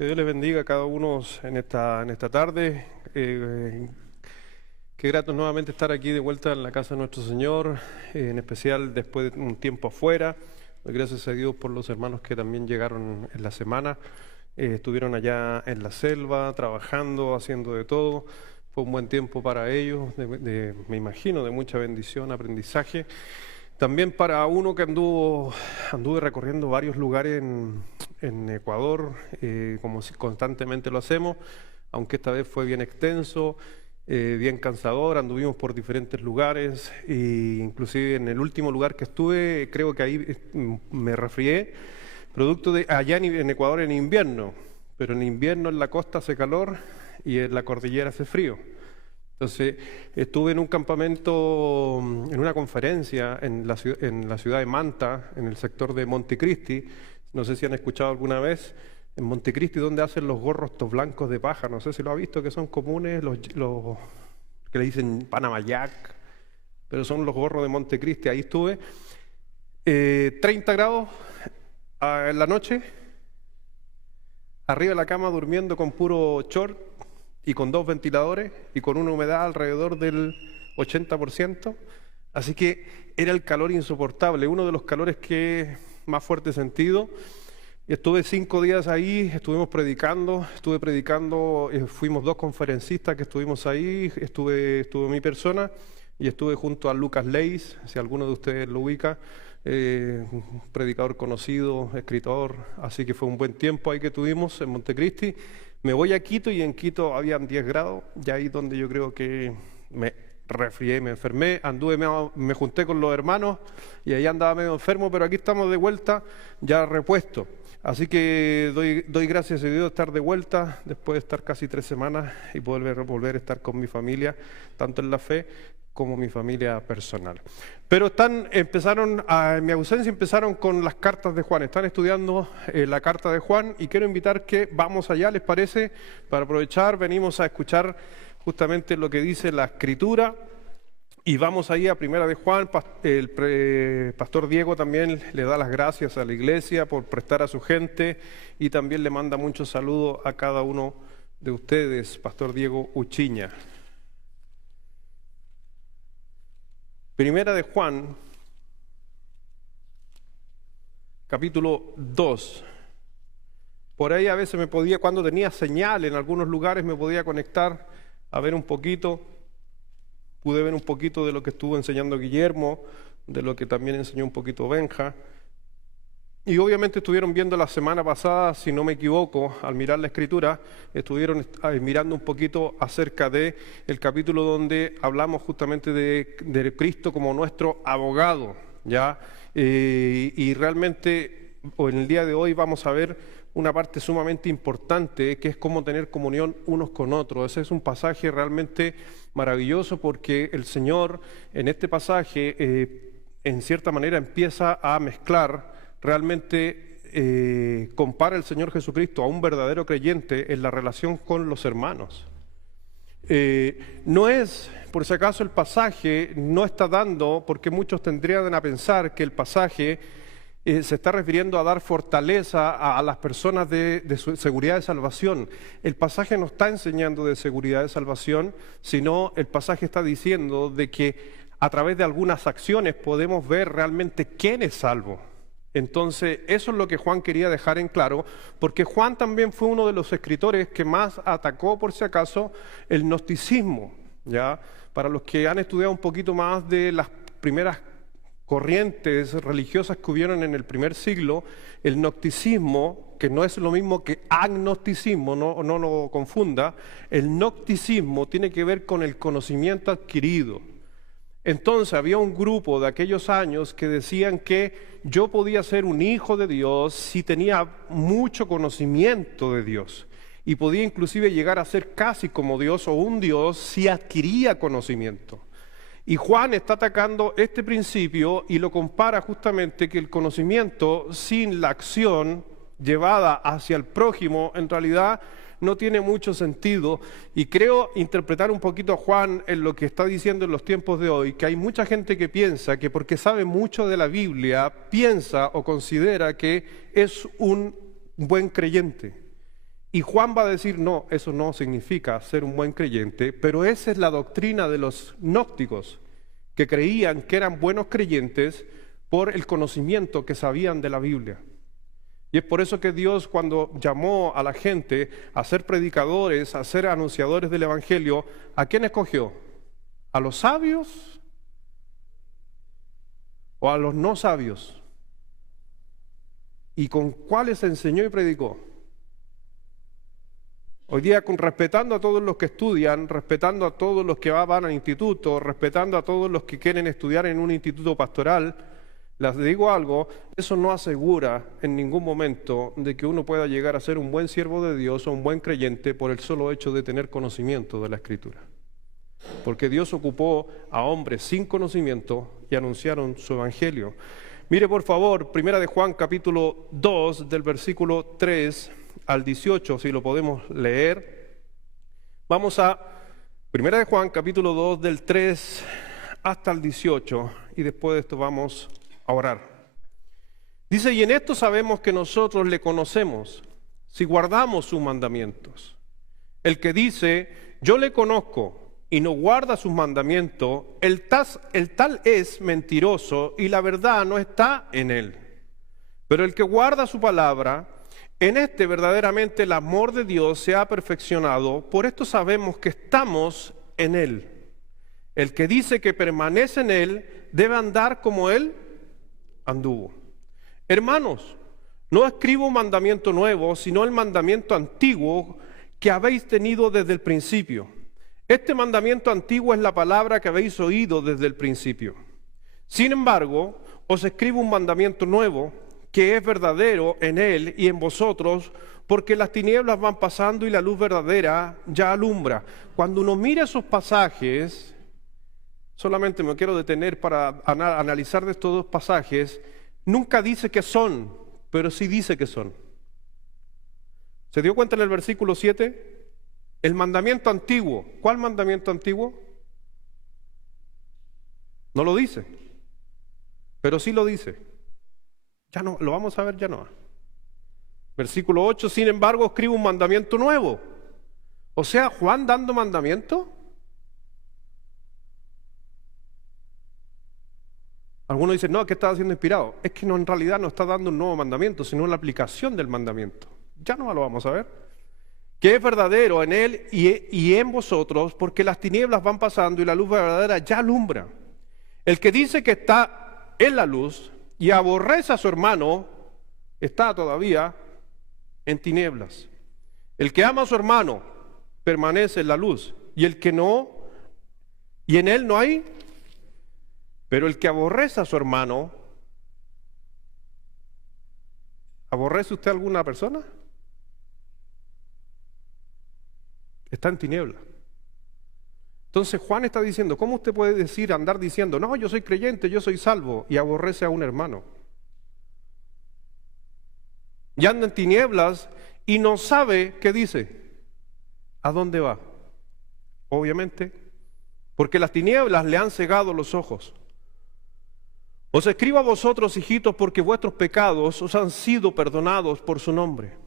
Que Dios les bendiga a cada uno en esta tarde. Qué grato nuevamente estar aquí de vuelta en la casa de nuestro Señor, en especial después de un tiempo afuera. Gracias a Dios por los hermanos que también llegaron en la semana. Estuvieron allá en la selva, trabajando, haciendo de todo. Fue un buen tiempo para ellos, me imagino, de mucha bendición, aprendizaje. También para uno que anduve recorriendo varios lugares en Ecuador, como constantemente lo hacemos, aunque esta vez fue bien extenso, bien cansador, anduvimos por diferentes lugares, e inclusive en el último lugar que estuve, creo que ahí me resfrié, producto de allá en Ecuador en invierno, pero en invierno en la costa hace calor y en la cordillera hace frío. Entonces, estuve en un campamento, en una conferencia en la ciudad de Manta, en el sector de Montecristi. No sé si han escuchado alguna vez, en Montecristi, donde hacen los gorros estos blancos de paja. No sé si lo ha visto, que son comunes, los que le dicen Panama Jack, pero son los gorros de Montecristi. Ahí estuve. 30 grados en la noche, arriba de la cama durmiendo con puro short, y con 2 ventiladores y con una humedad alrededor del 80%, así que era el calor insoportable, uno de los calores que más fuerte he sentido. Estuve 5 días ahí, estuve predicando, fuimos 2 conferencistas que estuvimos ahí, estuve mi persona y estuve junto a Lucas Leis, si alguno de ustedes lo ubica, un predicador conocido, escritor, así que fue un buen tiempo ahí que tuvimos en Montecristi. Me voy a Quito y en Quito habían 10 grados, y ahí donde yo creo que me resfrié, me enfermé, me junté con los hermanos y ahí andaba medio enfermo, pero aquí estamos de vuelta, ya repuesto. Así que doy gracias a Dios de estar de vuelta después de estar casi 3 semanas y volver a estar con mi familia, tanto en la fe como mi familia personal. Pero en mi ausencia empezaron con las cartas de Juan, están estudiando la carta de Juan y quiero invitar que vamos allá, ¿les parece? Para aprovechar, venimos a escuchar justamente lo que dice la Escritura y vamos ahí a Primera de Juan. El pastor Diego también le da las gracias a la iglesia por prestar a su gente y también le manda muchos saludos a cada uno de ustedes, pastor Diego Uchiña. Primera de Juan, capítulo 2. Por ahí a veces cuando tenía señal en algunos lugares, me podía conectar a ver un poquito. Pude ver un poquito de lo que estuvo enseñando Guillermo, de lo que también enseñó un poquito Benja. Y obviamente estuvieron viendo la semana pasada, si no me equivoco, al mirar la Escritura, estuvieron mirando un poquito acerca de el capítulo donde hablamos justamente de Cristo como nuestro abogado, ¿ya? Y realmente en el día de hoy vamos a ver una parte sumamente importante, que es cómo tener comunión unos con otros. Ese es un pasaje realmente maravilloso porque el Señor en este pasaje, en cierta manera, empieza a mezclar. Realmente compara el Señor Jesucristo a un verdadero creyente en la relación con los hermanos. No es, por si acaso, el pasaje no está dando, porque muchos tendrían a pensar que el pasaje se está refiriendo a dar fortaleza a las personas de su seguridad de salvación. El pasaje no está enseñando de seguridad de salvación, sino el pasaje está diciendo de que a través de algunas acciones podemos ver realmente quién es salvo. Entonces, eso es lo que Juan quería dejar en claro, porque Juan también fue uno de los escritores que más atacó, por si acaso, el gnosticismo, ¿ya? Para los que han estudiado un poquito más de las primeras corrientes religiosas que hubieron en el primer siglo, el gnosticismo, que no es lo mismo que agnosticismo, no lo confunda, el gnosticismo tiene que ver con el conocimiento adquirido. Entonces había un grupo de aquellos años que decían que yo podía ser un hijo de Dios si tenía mucho conocimiento de Dios y podía inclusive llegar a ser casi como Dios o un Dios si adquiría conocimiento. Y Juan está atacando este principio y lo compara justamente que el conocimiento sin la acción llevada hacia el prójimo en realidad no tiene mucho sentido, y creo interpretar un poquito a Juan en lo que está diciendo en los tiempos de hoy, que hay mucha gente que piensa que porque sabe mucho de la Biblia, piensa o considera que es un buen creyente. Y Juan va a decir, no, eso no significa ser un buen creyente, pero esa es la doctrina de los gnósticos, que creían que eran buenos creyentes por el conocimiento que sabían de la Biblia. Y es por eso que Dios, cuando llamó a la gente a ser predicadores, a ser anunciadores del Evangelio, ¿a quién escogió? ¿A los sabios o a los no sabios? ¿Y con cuáles enseñó y predicó? Hoy día, respetando a todos los que estudian, respetando a todos los que van al instituto, respetando a todos los que quieren estudiar en un instituto pastoral, les digo algo, eso no asegura en ningún momento de que uno pueda llegar a ser un buen siervo de Dios o un buen creyente por el solo hecho de tener conocimiento de la Escritura. Porque Dios ocupó a hombres sin conocimiento y anunciaron su evangelio. Mire por favor, 1 de Juan capítulo 2 del versículo 3 al 18, si lo podemos leer. Vamos a 1 de Juan capítulo 2 del 3 hasta el 18 y después de esto vamos a orar. Dice, y en esto sabemos que nosotros le conocemos, si guardamos sus mandamientos. El que dice, yo le conozco, y no guarda sus mandamientos, el tal es mentiroso y la verdad no está en él. Pero el que guarda su palabra, en este verdaderamente el amor de Dios se ha perfeccionado, por esto sabemos que estamos en él. El que dice que permanece en él debe andar como él anduvo. Hermanos, no escribo un mandamiento nuevo, sino el mandamiento antiguo que habéis tenido desde el principio. Este mandamiento antiguo es la palabra que habéis oído desde el principio. Sin embargo, os escribo un mandamiento nuevo, que es verdadero en él y en vosotros, porque las tinieblas van pasando y la luz verdadera ya alumbra. Cuando uno mira esos pasajes, solamente me quiero detener para analizar de estos dos pasajes, nunca dice que son, pero sí dice que son. ¿Se dio cuenta en el versículo 7? El mandamiento antiguo. ¿Cuál mandamiento antiguo? No lo dice, pero sí lo dice. Ya no, lo vamos a ver ya no. Versículo 8, sin embargo, escribo un mandamiento nuevo. O sea, Juan dando mandamiento. Algunos dicen, no, que está siendo inspirado. Es que no, en realidad no está dando un nuevo mandamiento, sino la aplicación del mandamiento. Ya no lo vamos a ver. Que es verdadero en él y en vosotros, porque las tinieblas van pasando y la luz verdadera ya alumbra. El que dice que está en la luz y aborrece a su hermano, está todavía en tinieblas. El que ama a su hermano permanece en la luz, y el que no, y en él no hay. Pero el que aborrece a su hermano, ¿aborrece usted a alguna persona? Está en tiniebla. Entonces Juan está diciendo, ¿cómo usted puede decir, andar diciendo, no, yo soy creyente, yo soy salvo, y aborrece a un hermano? Y anda en tinieblas y no sabe qué dice, a dónde va. Obviamente, porque las tinieblas le han cegado los ojos. Os escribo a vosotros, hijitos, porque vuestros pecados os han sido perdonados por su nombre.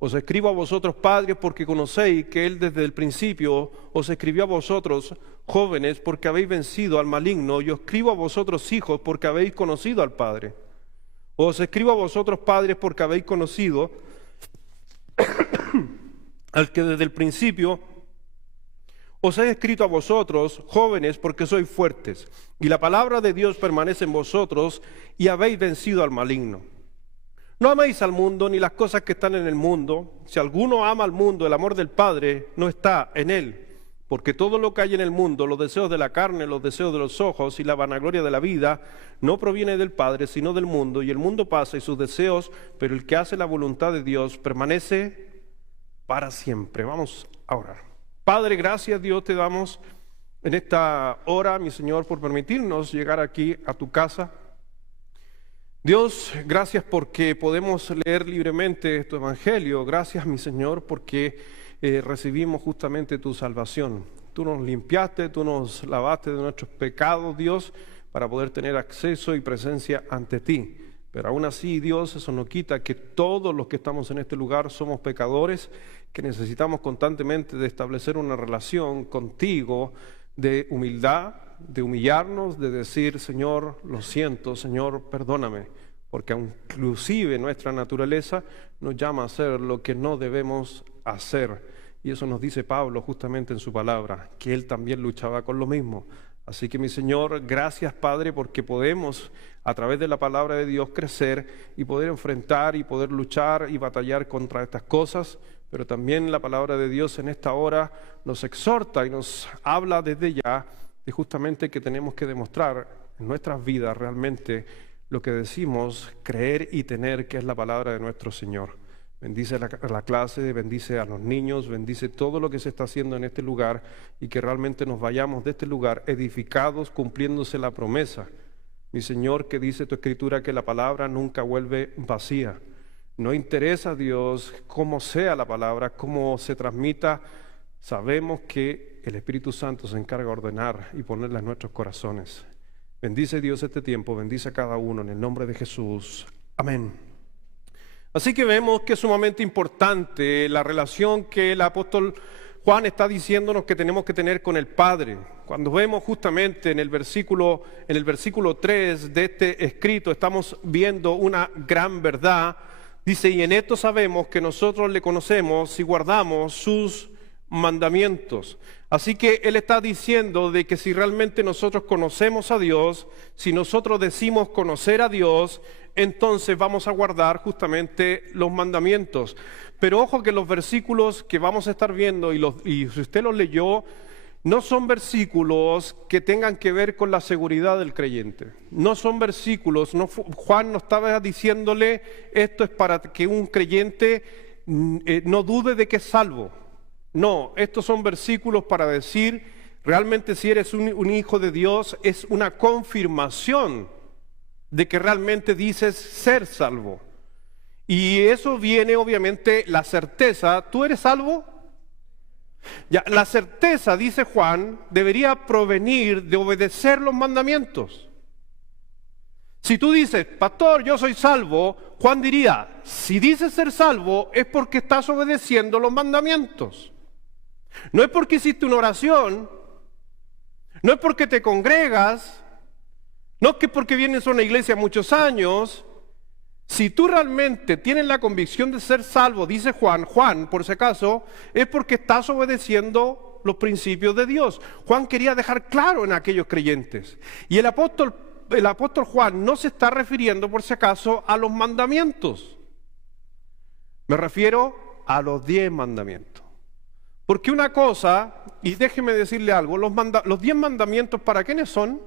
Os escribo a vosotros, padres, porque conocéis que Él desde el principio os escribió a vosotros, jóvenes, porque habéis vencido al maligno, y os escribo a vosotros, hijos, porque habéis conocido al Padre. Os escribo a vosotros, padres, porque habéis conocido al que desde el principio os he escrito a vosotros, jóvenes, porque sois fuertes, y la palabra de Dios permanece en vosotros, y habéis vencido al maligno. No améis al mundo ni las cosas que están en el mundo. Si alguno ama al mundo, el amor del Padre no está en él. Porque todo lo que hay en el mundo, los deseos de la carne, los deseos de los ojos y la vanagloria de la vida, no proviene del Padre, sino del mundo. Y el mundo pasa y sus deseos, pero el que hace la voluntad de Dios permanece para siempre. Vamos a orar. Padre, gracias Dios te damos en esta hora, mi Señor, por permitirnos llegar aquí a tu casa. Dios, gracias porque podemos leer libremente tu evangelio. Gracias, mi Señor, porque recibimos justamente tu salvación. Tú nos limpiaste, tú nos lavaste de nuestros pecados, Dios, para poder tener acceso y presencia ante ti. Pero aún así, Dios, eso no quita que todos los que estamos en este lugar somos pecadores, que necesitamos constantemente de establecer una relación contigo de humildad, de humillarnos, de decir, Señor, lo siento, Señor, perdóname, porque inclusive nuestra naturaleza nos llama a hacer lo que no debemos hacer. Y eso nos dice Pablo justamente en su palabra, que él también luchaba con lo mismo. Así que mi Señor, gracias Padre, porque podemos a través de la palabra de Dios crecer y poder enfrentar y poder luchar y batallar contra estas cosas, pero también la palabra de Dios en esta hora nos exhorta y nos habla desde ya de justamente que tenemos que demostrar en nuestras vidas realmente lo que decimos creer y tener, que es la palabra de nuestro Señor. Bendice la clase, bendice a los niños, bendice todo lo que se está haciendo en este lugar y que realmente nos vayamos de este lugar edificados, cumpliéndose la promesa. Mi Señor, que dice tu Escritura que la palabra nunca vuelve vacía. No interesa a Dios cómo sea la palabra, cómo se transmita. Sabemos que el Espíritu Santo se encarga de ordenar y ponerla en nuestros corazones. Bendice Dios este tiempo, bendice a cada uno en el nombre de Jesús. Amén. Así que vemos que es sumamente importante la relación que el apóstol Juan está diciéndonos que tenemos que tener con el Padre. Cuando vemos justamente en el versículo 3 de este escrito, estamos viendo una gran verdad. Dice, y en esto sabemos que nosotros le conocemos si guardamos sus mandamientos. Así que él está diciendo de que si realmente nosotros conocemos a Dios, si nosotros decimos conocer a Dios, entonces vamos a guardar justamente los mandamientos. Pero ojo que los versículos que vamos a estar viendo, y si usted los leyó, no son versículos que tengan que ver con la seguridad del creyente. No son versículos, Juan no estaba diciéndole esto es para que un creyente no dude de que es salvo. No, estos son versículos para decir, realmente si eres un hijo de Dios, es una confirmación de que realmente dices ser salvo. Y eso viene obviamente la certeza, ¿tú eres salvo? Ya, la certeza, dice Juan, debería provenir de obedecer los mandamientos. Si tú dices, pastor, yo soy salvo, Juan diría, si dices ser salvo es porque estás obedeciendo los mandamientos. No es porque hiciste una oración, no es porque te congregas, no es que porque vienes a una iglesia muchos años. Si tú realmente tienes la convicción de ser salvo, dice Juan, por si acaso, es porque estás obedeciendo los principios de Dios. Juan quería dejar claro en aquellos creyentes. Y el apóstol Juan no se está refiriendo, por si acaso, a los mandamientos. Me refiero a los 10 mandamientos. Porque una cosa, y déjeme decirle algo, los 10 mandamientos, ¿para quiénes son?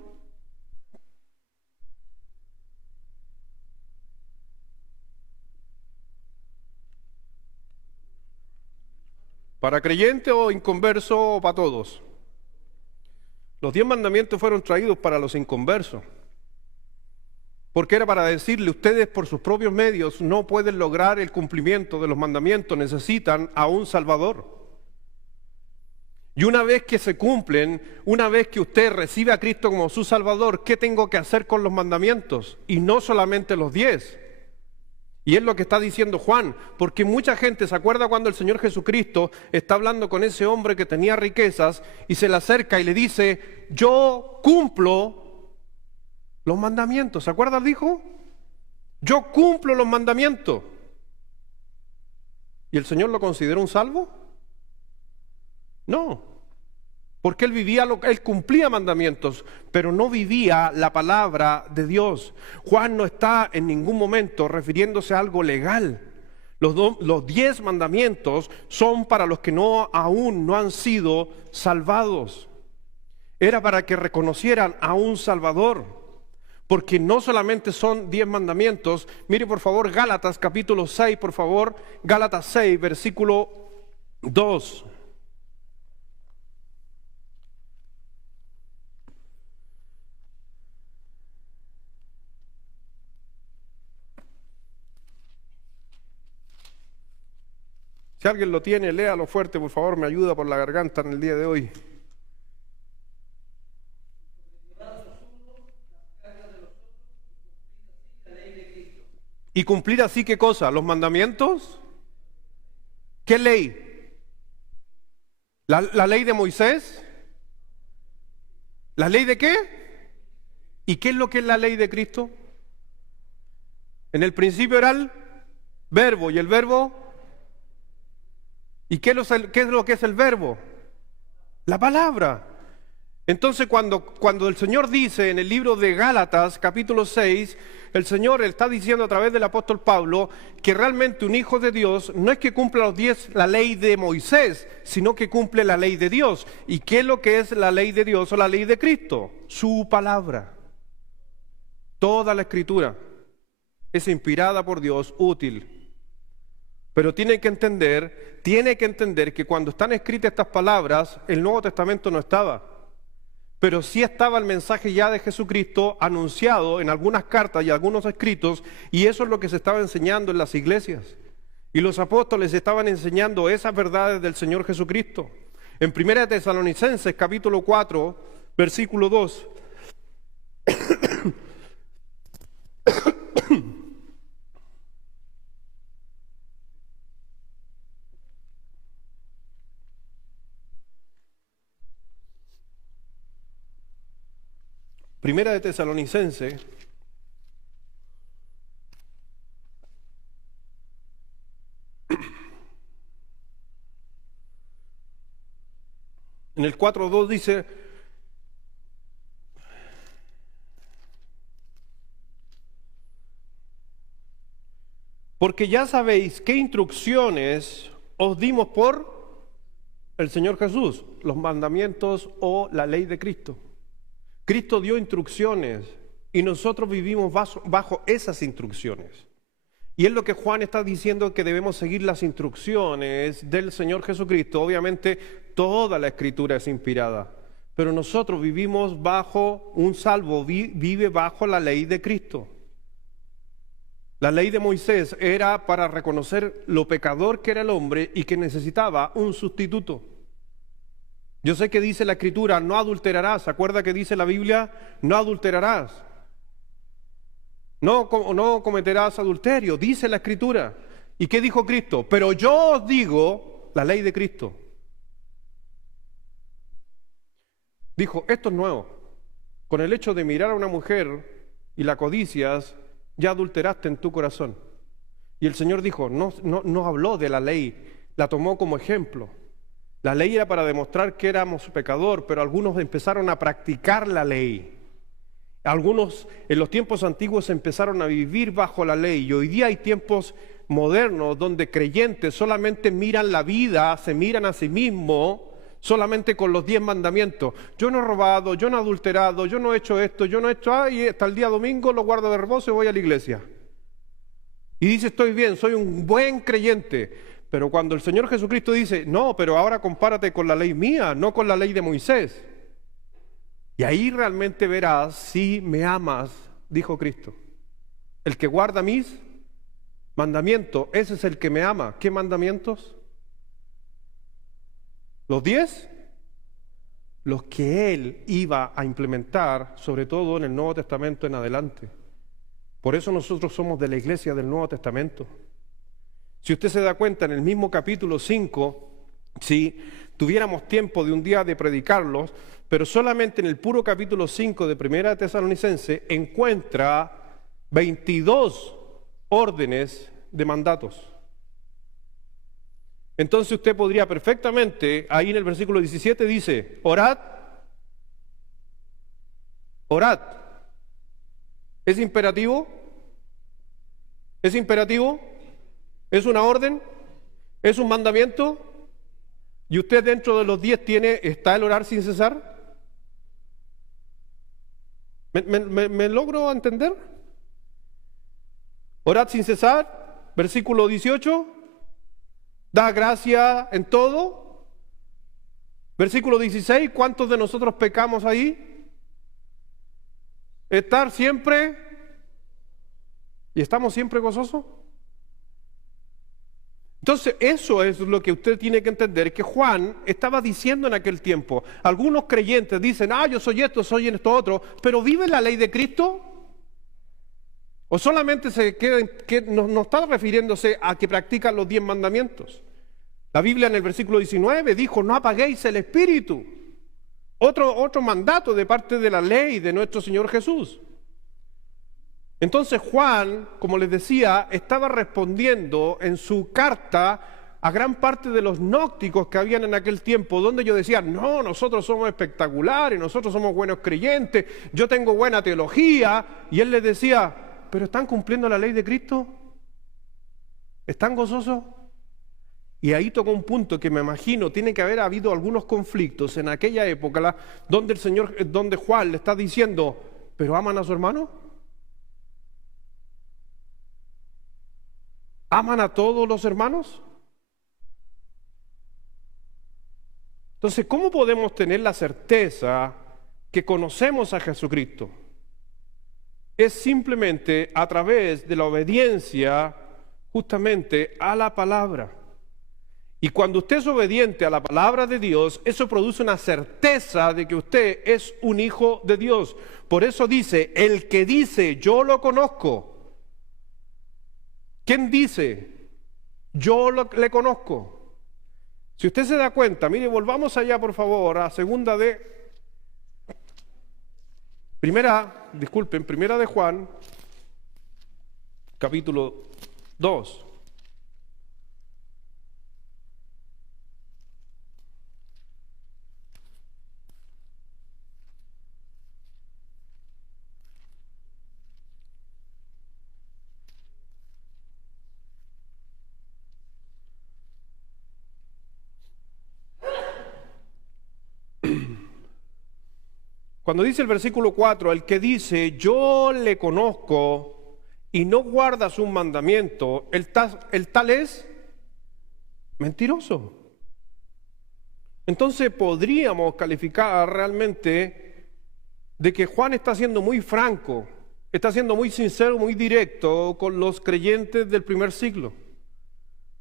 ¿Para creyente o inconverso o para todos? Los 10 mandamientos fueron traídos para los inconversos. Porque era para decirle, ustedes por sus propios medios no pueden lograr el cumplimiento de los mandamientos, necesitan a un Salvador. Y una vez que se cumplen, una vez que usted recibe a Cristo como su Salvador, ¿qué tengo que hacer con los mandamientos? Y no solamente los 10. Y es lo que está diciendo Juan, porque mucha gente se acuerda cuando el Señor Jesucristo está hablando con ese hombre que tenía riquezas y se le acerca y le dice, yo cumplo los mandamientos. ¿Se acuerda? Dijo, yo cumplo los mandamientos. ¿Y el Señor lo consideró un salvo? No, porque él cumplía mandamientos, pero no vivía la palabra de Dios. Juan no está en ningún momento refiriéndose a algo legal. Los 10 mandamientos son para los que aún no han sido salvados. Era para que reconocieran a un Salvador, porque no solamente son 10 mandamientos. Mire por favor Gálatas capítulo 6, por favor, Gálatas 6, versículo 2. Si alguien lo tiene, léalo fuerte, por favor, me ayuda por la garganta en el día de hoy. ¿Y cumplir así qué cosa? ¿Los mandamientos? ¿Qué ley? ¿La ley de Moisés? ¿La ley de qué? ¿Y qué es lo que es la ley de Cristo? En el principio era el verbo, ¿y el verbo? ¿Y qué es lo que es el verbo? La palabra. Entonces cuando el Señor dice en el libro de Gálatas, capítulo 6, el Señor está diciendo a través del apóstol Pablo que realmente un hijo de Dios no es que cumpla la ley de Moisés, sino que cumple la ley de Dios. ¿Y qué es lo que es la ley de Dios o la ley de Cristo? Su palabra. Toda la Escritura es inspirada por Dios, útil. Pero tiene que entender que cuando están escritas estas palabras, el Nuevo Testamento no estaba. Pero sí estaba el mensaje ya de Jesucristo anunciado en algunas cartas y algunos escritos, y eso es lo que se estaba enseñando en las iglesias. Y los apóstoles estaban enseñando esas verdades del Señor Jesucristo. En 1 Tesalonicenses, capítulo 4, versículo 2. Primera de Tesalonicenses, en el 4:2 dice: porque ya sabéis qué instrucciones os dimos por el Señor Jesús, los mandamientos o la ley de Cristo. Cristo dio instrucciones y nosotros vivimos bajo esas instrucciones. Y es lo que Juan está diciendo, que debemos seguir las instrucciones del Señor Jesucristo. Obviamente toda la Escritura es inspirada, pero nosotros vivimos bajo, un salvo vive bajo la ley de Cristo. La ley de Moisés era para reconocer lo pecador que era el hombre y que necesitaba un sustituto. Yo sé que dice la Escritura, no adulterarás. ¿Se acuerda que dice la Biblia? No adulterarás. No cometerás adulterio, dice la Escritura. ¿Y qué dijo Cristo? Pero yo os digo la ley de Cristo. Dijo, esto es nuevo. Con el hecho de mirar a una mujer y la codicias, ya adulteraste en tu corazón. Y el Señor dijo, no habló de la ley, la tomó como ejemplo. La ley era para demostrar que éramos pecador, pero algunos empezaron a practicar la ley. Algunos en los tiempos antiguos empezaron a vivir bajo la ley, y hoy día hay tiempos modernos donde creyentes solamente miran la vida, se miran a sí mismos solamente con los 10 mandamientos. Yo no he robado, yo no he adulterado, yo no he hecho esto, yo no he hecho, y hasta el día domingo lo guardo de reposo y voy a la iglesia. Y dice, estoy bien, soy un buen creyente. Pero cuando el Señor Jesucristo dice, no, pero ahora compárate con la ley mía, no con la ley de Moisés. Y ahí realmente verás si me amas, dijo Cristo. El que guarda mis mandamientos, ese es el que me ama. ¿Qué mandamientos? ¿Los 10? Los que Él iba a implementar, sobre todo en el Nuevo Testamento en adelante. Por eso nosotros somos de la iglesia del Nuevo Testamento. Si usted se da cuenta, en el mismo capítulo 5, si tuviéramos tiempo de un día de predicarlos, pero solamente en el puro capítulo 5 de Primera Tesalonicense encuentra 22 órdenes de mandatos. Entonces usted podría perfectamente, ahí en el versículo 17 dice, orad. ¿Es imperativo? ¿Es imperativo? ¿Es una orden? ¿Es un mandamiento? ¿Y usted dentro de los 10 está el orar sin cesar? ¿Me logro entender? Orad sin cesar, versículo 18, da gracia en todo. Versículo 16, ¿cuántos de nosotros pecamos ahí? Estar siempre, ¿y estamos siempre gozosos? Entonces, eso es lo que usted tiene que entender, que Juan estaba diciendo en aquel tiempo. Algunos creyentes dicen, yo soy esto otro, pero ¿vive la ley de Cristo? ¿O solamente se queda que no está refiriéndose a que practican los 10 mandamientos? La Biblia en el versículo 19 dijo, no apaguéis el espíritu. Otro mandato de parte de la ley de nuestro Señor Jesús. Entonces Juan, como les decía, estaba respondiendo en su carta a gran parte de los gnósticos que habían en aquel tiempo, donde ellos decían, no, nosotros somos espectaculares, nosotros somos buenos creyentes, yo tengo buena teología, y él les decía, ¿pero están cumpliendo la ley de Cristo? ¿Están gozosos? Y ahí tocó un punto que me imagino tiene que haber habido algunos conflictos en aquella época, donde Juan le está diciendo, ¿pero aman a su hermano? ¿Aman a todos los hermanos? Entonces, ¿cómo podemos tener la certeza que conocemos a Jesucristo? Es simplemente a través de la obediencia justamente a la palabra. Y cuando usted es obediente a la palabra de Dios, eso produce una certeza de que usted es un hijo de Dios. Por eso dice, el que dice, yo lo conozco. ¿Quién dice? Le conozco. Si usted se da cuenta, mire, volvamos allá por favor a Primera de Juan, capítulo 2. Cuando dice el versículo 4, el que dice, yo le conozco y no guarda sus mandamientos, el tal es mentiroso. Entonces podríamos calificar realmente de que Juan está siendo muy franco, está siendo muy sincero, muy directo con los creyentes del primer siglo.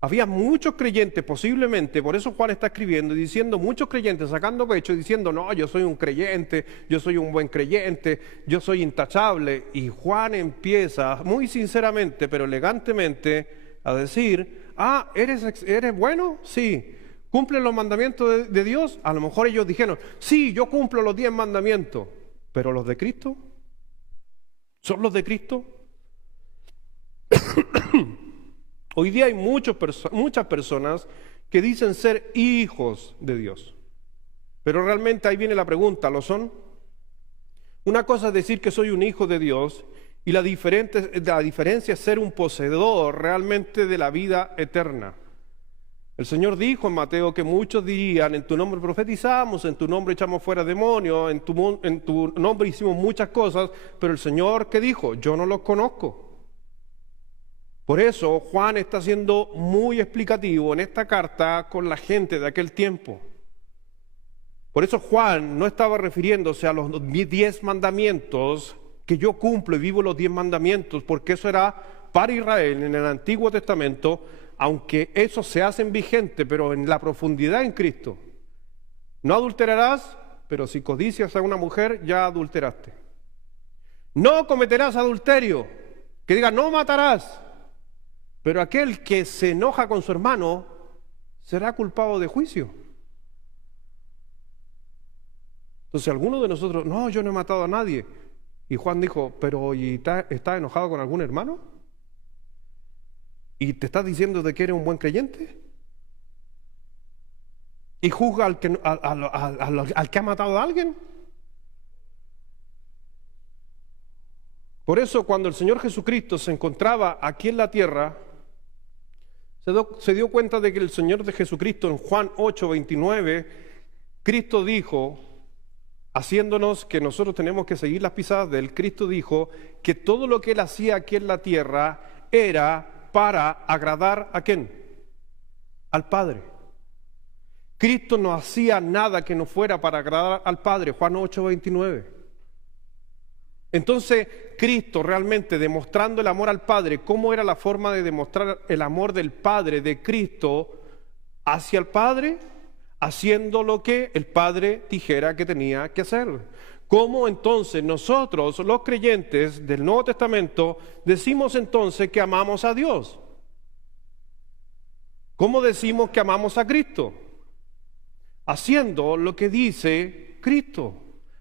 Había muchos creyentes, posiblemente, por eso Juan está escribiendo y diciendo, muchos creyentes sacando pecho, diciendo, no, yo soy un creyente, yo soy un buen creyente, yo soy intachable. Y Juan empieza muy sinceramente, pero elegantemente, a decir, ¿eres bueno? Sí. ¿Cumplen los mandamientos de Dios? A lo mejor ellos dijeron, sí, yo cumplo los 10 mandamientos, pero ¿los de Cristo? ¿Son los de Cristo? Hoy día hay muchas personas que dicen ser hijos de Dios, pero realmente ahí viene la pregunta, ¿lo son? Una cosa es decir que soy un hijo de Dios y la diferencia es ser un poseedor realmente de la vida eterna. El Señor dijo en Mateo que muchos dirían, en tu nombre profetizamos, en tu nombre echamos fuera demonios, en tu nombre hicimos muchas cosas, pero el Señor, ¿qué dijo? Yo no los conozco. Por eso Juan está siendo muy explicativo en esta carta con la gente de aquel tiempo. Por eso Juan no estaba refiriéndose a los 10 mandamientos, que yo cumplo y vivo los 10 mandamientos, porque eso era para Israel en el Antiguo Testamento, aunque eso se hace vigente, pero en la profundidad en Cristo. No adulterarás, pero si codicias a una mujer, ya adulteraste. No cometerás adulterio, que diga no matarás. Pero aquel que se enoja con su hermano será culpado de juicio. Entonces alguno de nosotros, no, yo no he matado a nadie. Y Juan dijo, pero ¿y estás enojado con algún hermano? ¿Y te estás diciendo de que eres un buen creyente? ¿Y juzga al que ha matado a alguien? Por eso cuando el Señor Jesucristo se encontraba aquí en la tierra, se dio cuenta de que el Señor de Jesucristo en Juan 8:29, Cristo dijo, haciéndonos que nosotros tenemos que seguir las pisadas de él, Cristo dijo que todo lo que él hacía aquí en la tierra era para agradar ¿a quién? Al Padre. Cristo no hacía nada que no fuera para agradar al Padre, Juan 8:29. Entonces, Cristo realmente demostrando el amor al Padre, ¿cómo era la forma de demostrar el amor del Padre, de Cristo, hacia el Padre? Haciendo lo que el Padre dijera que tenía que hacer. ¿Cómo entonces nosotros, los creyentes del Nuevo Testamento, decimos entonces que amamos a Dios? ¿Cómo decimos que amamos a Cristo? Haciendo lo que dice Cristo,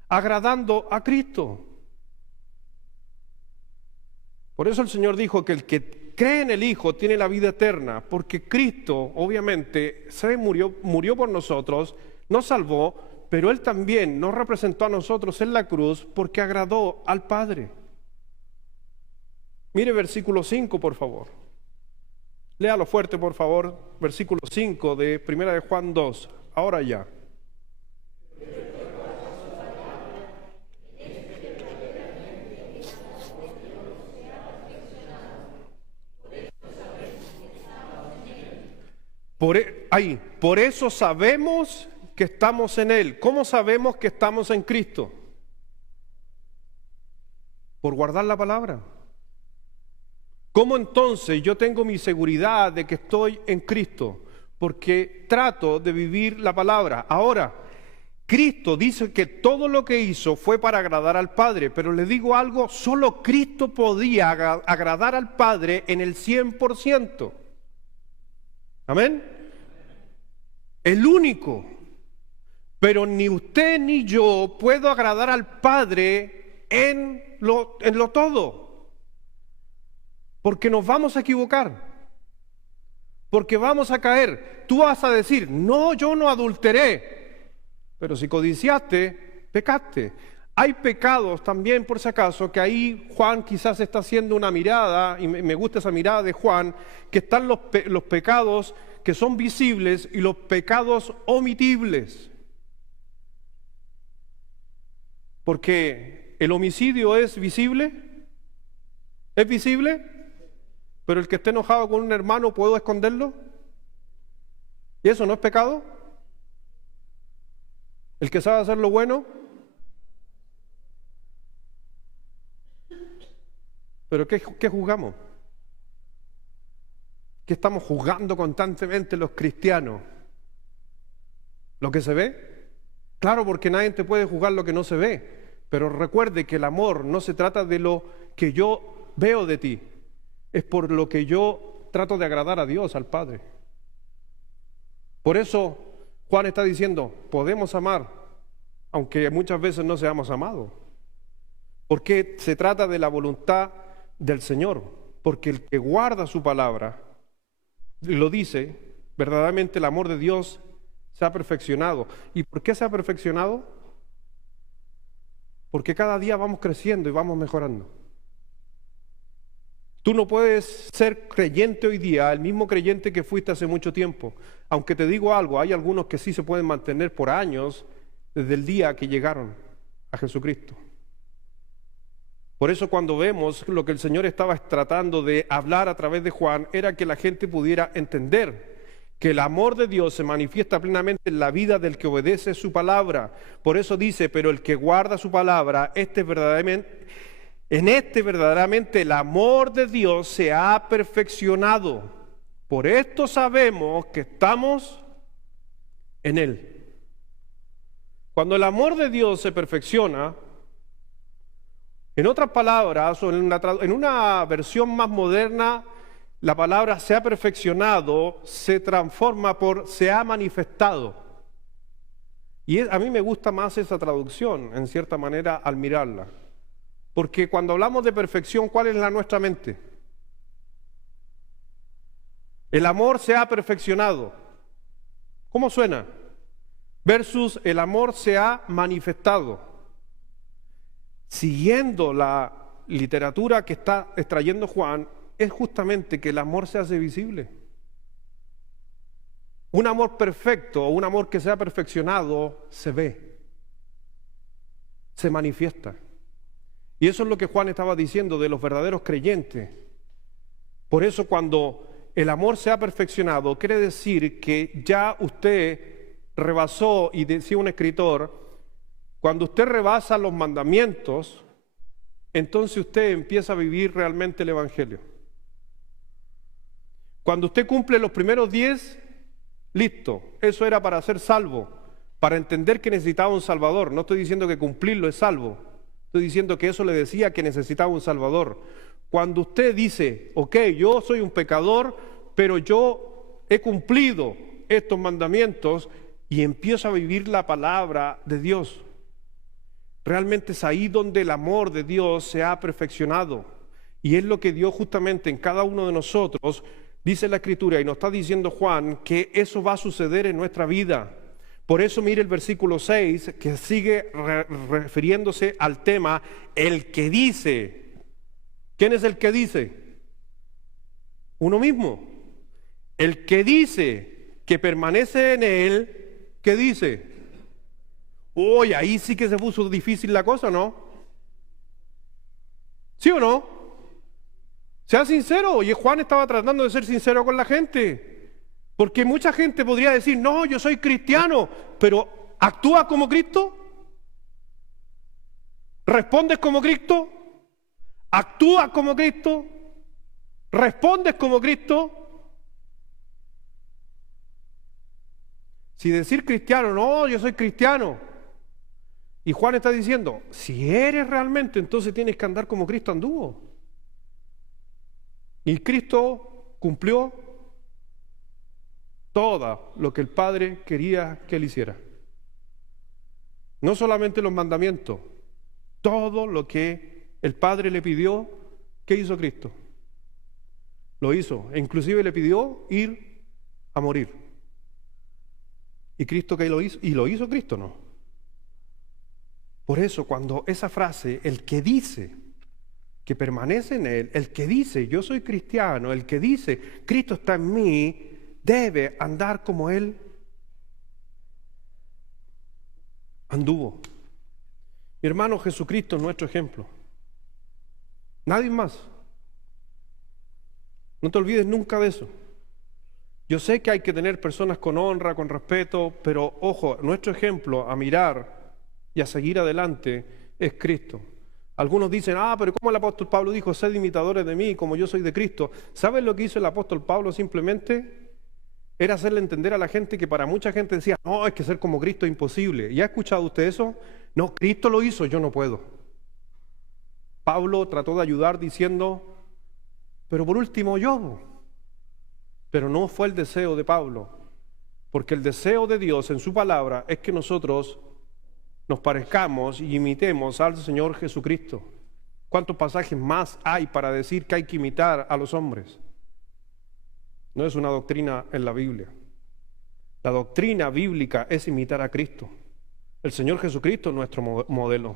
agradando a Cristo. Por eso el Señor dijo que el que cree en el Hijo tiene la vida eterna, porque Cristo obviamente murió por nosotros, nos salvó, pero Él también nos representó a nosotros en la cruz porque agradó al Padre. Mire versículo 5, por favor. Léalo fuerte, por favor, versículo 5 de 1 de Juan 2. Ahora ya. Por eso sabemos que estamos en Él. ¿Cómo sabemos que estamos en Cristo? Por guardar la palabra. ¿Cómo entonces yo tengo mi seguridad de que estoy en Cristo? Porque trato de vivir la palabra. Ahora, Cristo dice que todo lo que hizo fue para agradar al Padre, pero le digo algo, solo Cristo podía agradar al Padre en el 100%. Amén. El único. Pero ni usted ni yo puedo agradar al Padre en lo todo. Porque nos vamos a equivocar. Porque vamos a caer. Tú vas a decir, no, yo no adulteré. Pero si codiciaste, pecaste. Hay pecados también, por si acaso, que ahí Juan quizás está haciendo una mirada, y me gusta esa mirada de Juan, que están los pecados que son visibles y los pecados omitibles. Porque el homicidio es visible, pero el que esté enojado con un hermano, ¿puedo esconderlo? ¿Y eso no es pecado? ¿El que sabe hacer lo bueno? ¿Pero qué juzgamos? ¿Qué estamos juzgando constantemente los cristianos? ¿Lo que se ve? Claro, porque nadie te puede juzgar lo que no se ve. Pero recuerde que el amor no se trata de lo que yo veo de ti. Es por lo que yo trato de agradar a Dios, al Padre. Por eso Juan está diciendo, podemos amar, aunque muchas veces no seamos amados. Porque se trata de la voluntad del Señor. Porque el que guarda su palabra, lo dice, verdaderamente el amor de Dios se ha perfeccionado. ¿Y por qué se ha perfeccionado? Porque cada día vamos creciendo y vamos mejorando. Tú no puedes ser creyente hoy día, el mismo creyente que fuiste hace mucho tiempo. Aunque te digo algo, hay algunos que sí se pueden mantener por años desde el día que llegaron a Jesucristo. Por eso cuando vemos lo que el Señor estaba tratando de hablar a través de Juan, era que la gente pudiera entender que el amor de Dios se manifiesta plenamente en la vida del que obedece su palabra. Por eso dice, pero el que guarda su palabra, verdaderamente el amor de Dios se ha perfeccionado. Por esto sabemos que estamos en Él. Cuando el amor de Dios se perfecciona, en otras palabras, o en una versión más moderna, la palabra se ha perfeccionado, se transforma por se ha manifestado. Y a mí me gusta más esa traducción, en cierta manera, al mirarla. Porque cuando hablamos de perfección, ¿cuál es la nuestra mente? El amor se ha perfeccionado. ¿Cómo suena? Versus el amor se ha manifestado. Siguiendo la literatura que está extrayendo Juan, es justamente que el amor se hace visible. Un amor perfecto, un amor que se ha perfeccionado, se ve, se manifiesta. Y eso es lo que Juan estaba diciendo de los verdaderos creyentes. Por eso cuando el amor se ha perfeccionado, quiere decir que ya usted rebasó, y decía un escritor, cuando usted rebasa los mandamientos, entonces usted empieza a vivir realmente el Evangelio. Cuando usted cumple los primeros 10, listo, eso era para ser salvo. para entender que necesitaba un Salvador. No estoy diciendo que cumplirlo es salvo. Estoy diciendo que eso le decía que necesitaba un Salvador. Cuando usted dice, ok, yo soy un pecador, pero yo he cumplido estos mandamientos y empiezo a vivir la palabra de Dios, realmente es ahí donde el amor de Dios se ha perfeccionado. Y es lo que Dios justamente en cada uno de nosotros, dice la Escritura, y nos está diciendo Juan, que eso va a suceder en nuestra vida. Por eso mire el versículo 6, que sigue refiriéndose al tema, el que dice. ¿Quién es el que dice? Uno mismo. El que dice que permanece en él, ¿qué dice? Uy, ahí sí que se puso difícil la cosa, ¿no? ¿Sí o no? Sea sincero. Y Juan estaba tratando de ser sincero con la gente. Porque mucha gente podría decir, no, yo soy cristiano, pero ¿actúas como Cristo? ¿Respondes como Cristo? ¿Actúas como Cristo? ¿Respondes como Cristo? Si decir cristiano, no, yo soy cristiano. Y Juan está diciendo, si eres realmente, entonces tienes que andar como Cristo anduvo. Y Cristo cumplió todo lo que el Padre quería que él hiciera. No solamente los mandamientos, todo lo que el Padre le pidió, ¿qué hizo Cristo? Lo hizo, e inclusive le pidió ir a morir. ¿Y Cristo qué lo hizo? ¿Y lo hizo Cristo? No. Por eso cuando esa frase, el que dice que permanece en él, el que dice yo soy cristiano, el que dice Cristo está en mí, debe andar como él anduvo. Mi hermano, Jesucristo es nuestro ejemplo. Nadie más. No te olvides nunca de eso. Yo sé que hay que tener personas con honra, con respeto, pero ojo, nuestro ejemplo a mirar y a seguir adelante es Cristo. Algunos dicen, pero ¿cómo el apóstol Pablo dijo, sed imitadores de mí como yo soy de Cristo? ¿Saben lo que hizo el apóstol Pablo simplemente? Era hacerle entender a la gente que para mucha gente decía, no, es que ser como Cristo es imposible. ¿Ya ha escuchado usted eso? No, Cristo lo hizo, yo no puedo. Pablo trató de ayudar diciendo, pero por último yo. Pero no fue el deseo de Pablo, porque el deseo de Dios en su palabra es que nosotros nos parezcamos y imitemos al Señor Jesucristo. ¿Cuántos pasajes más hay para decir que hay que imitar a los hombres? No es una doctrina en la Biblia. La doctrina bíblica es imitar a Cristo. El Señor Jesucristo es nuestro modelo.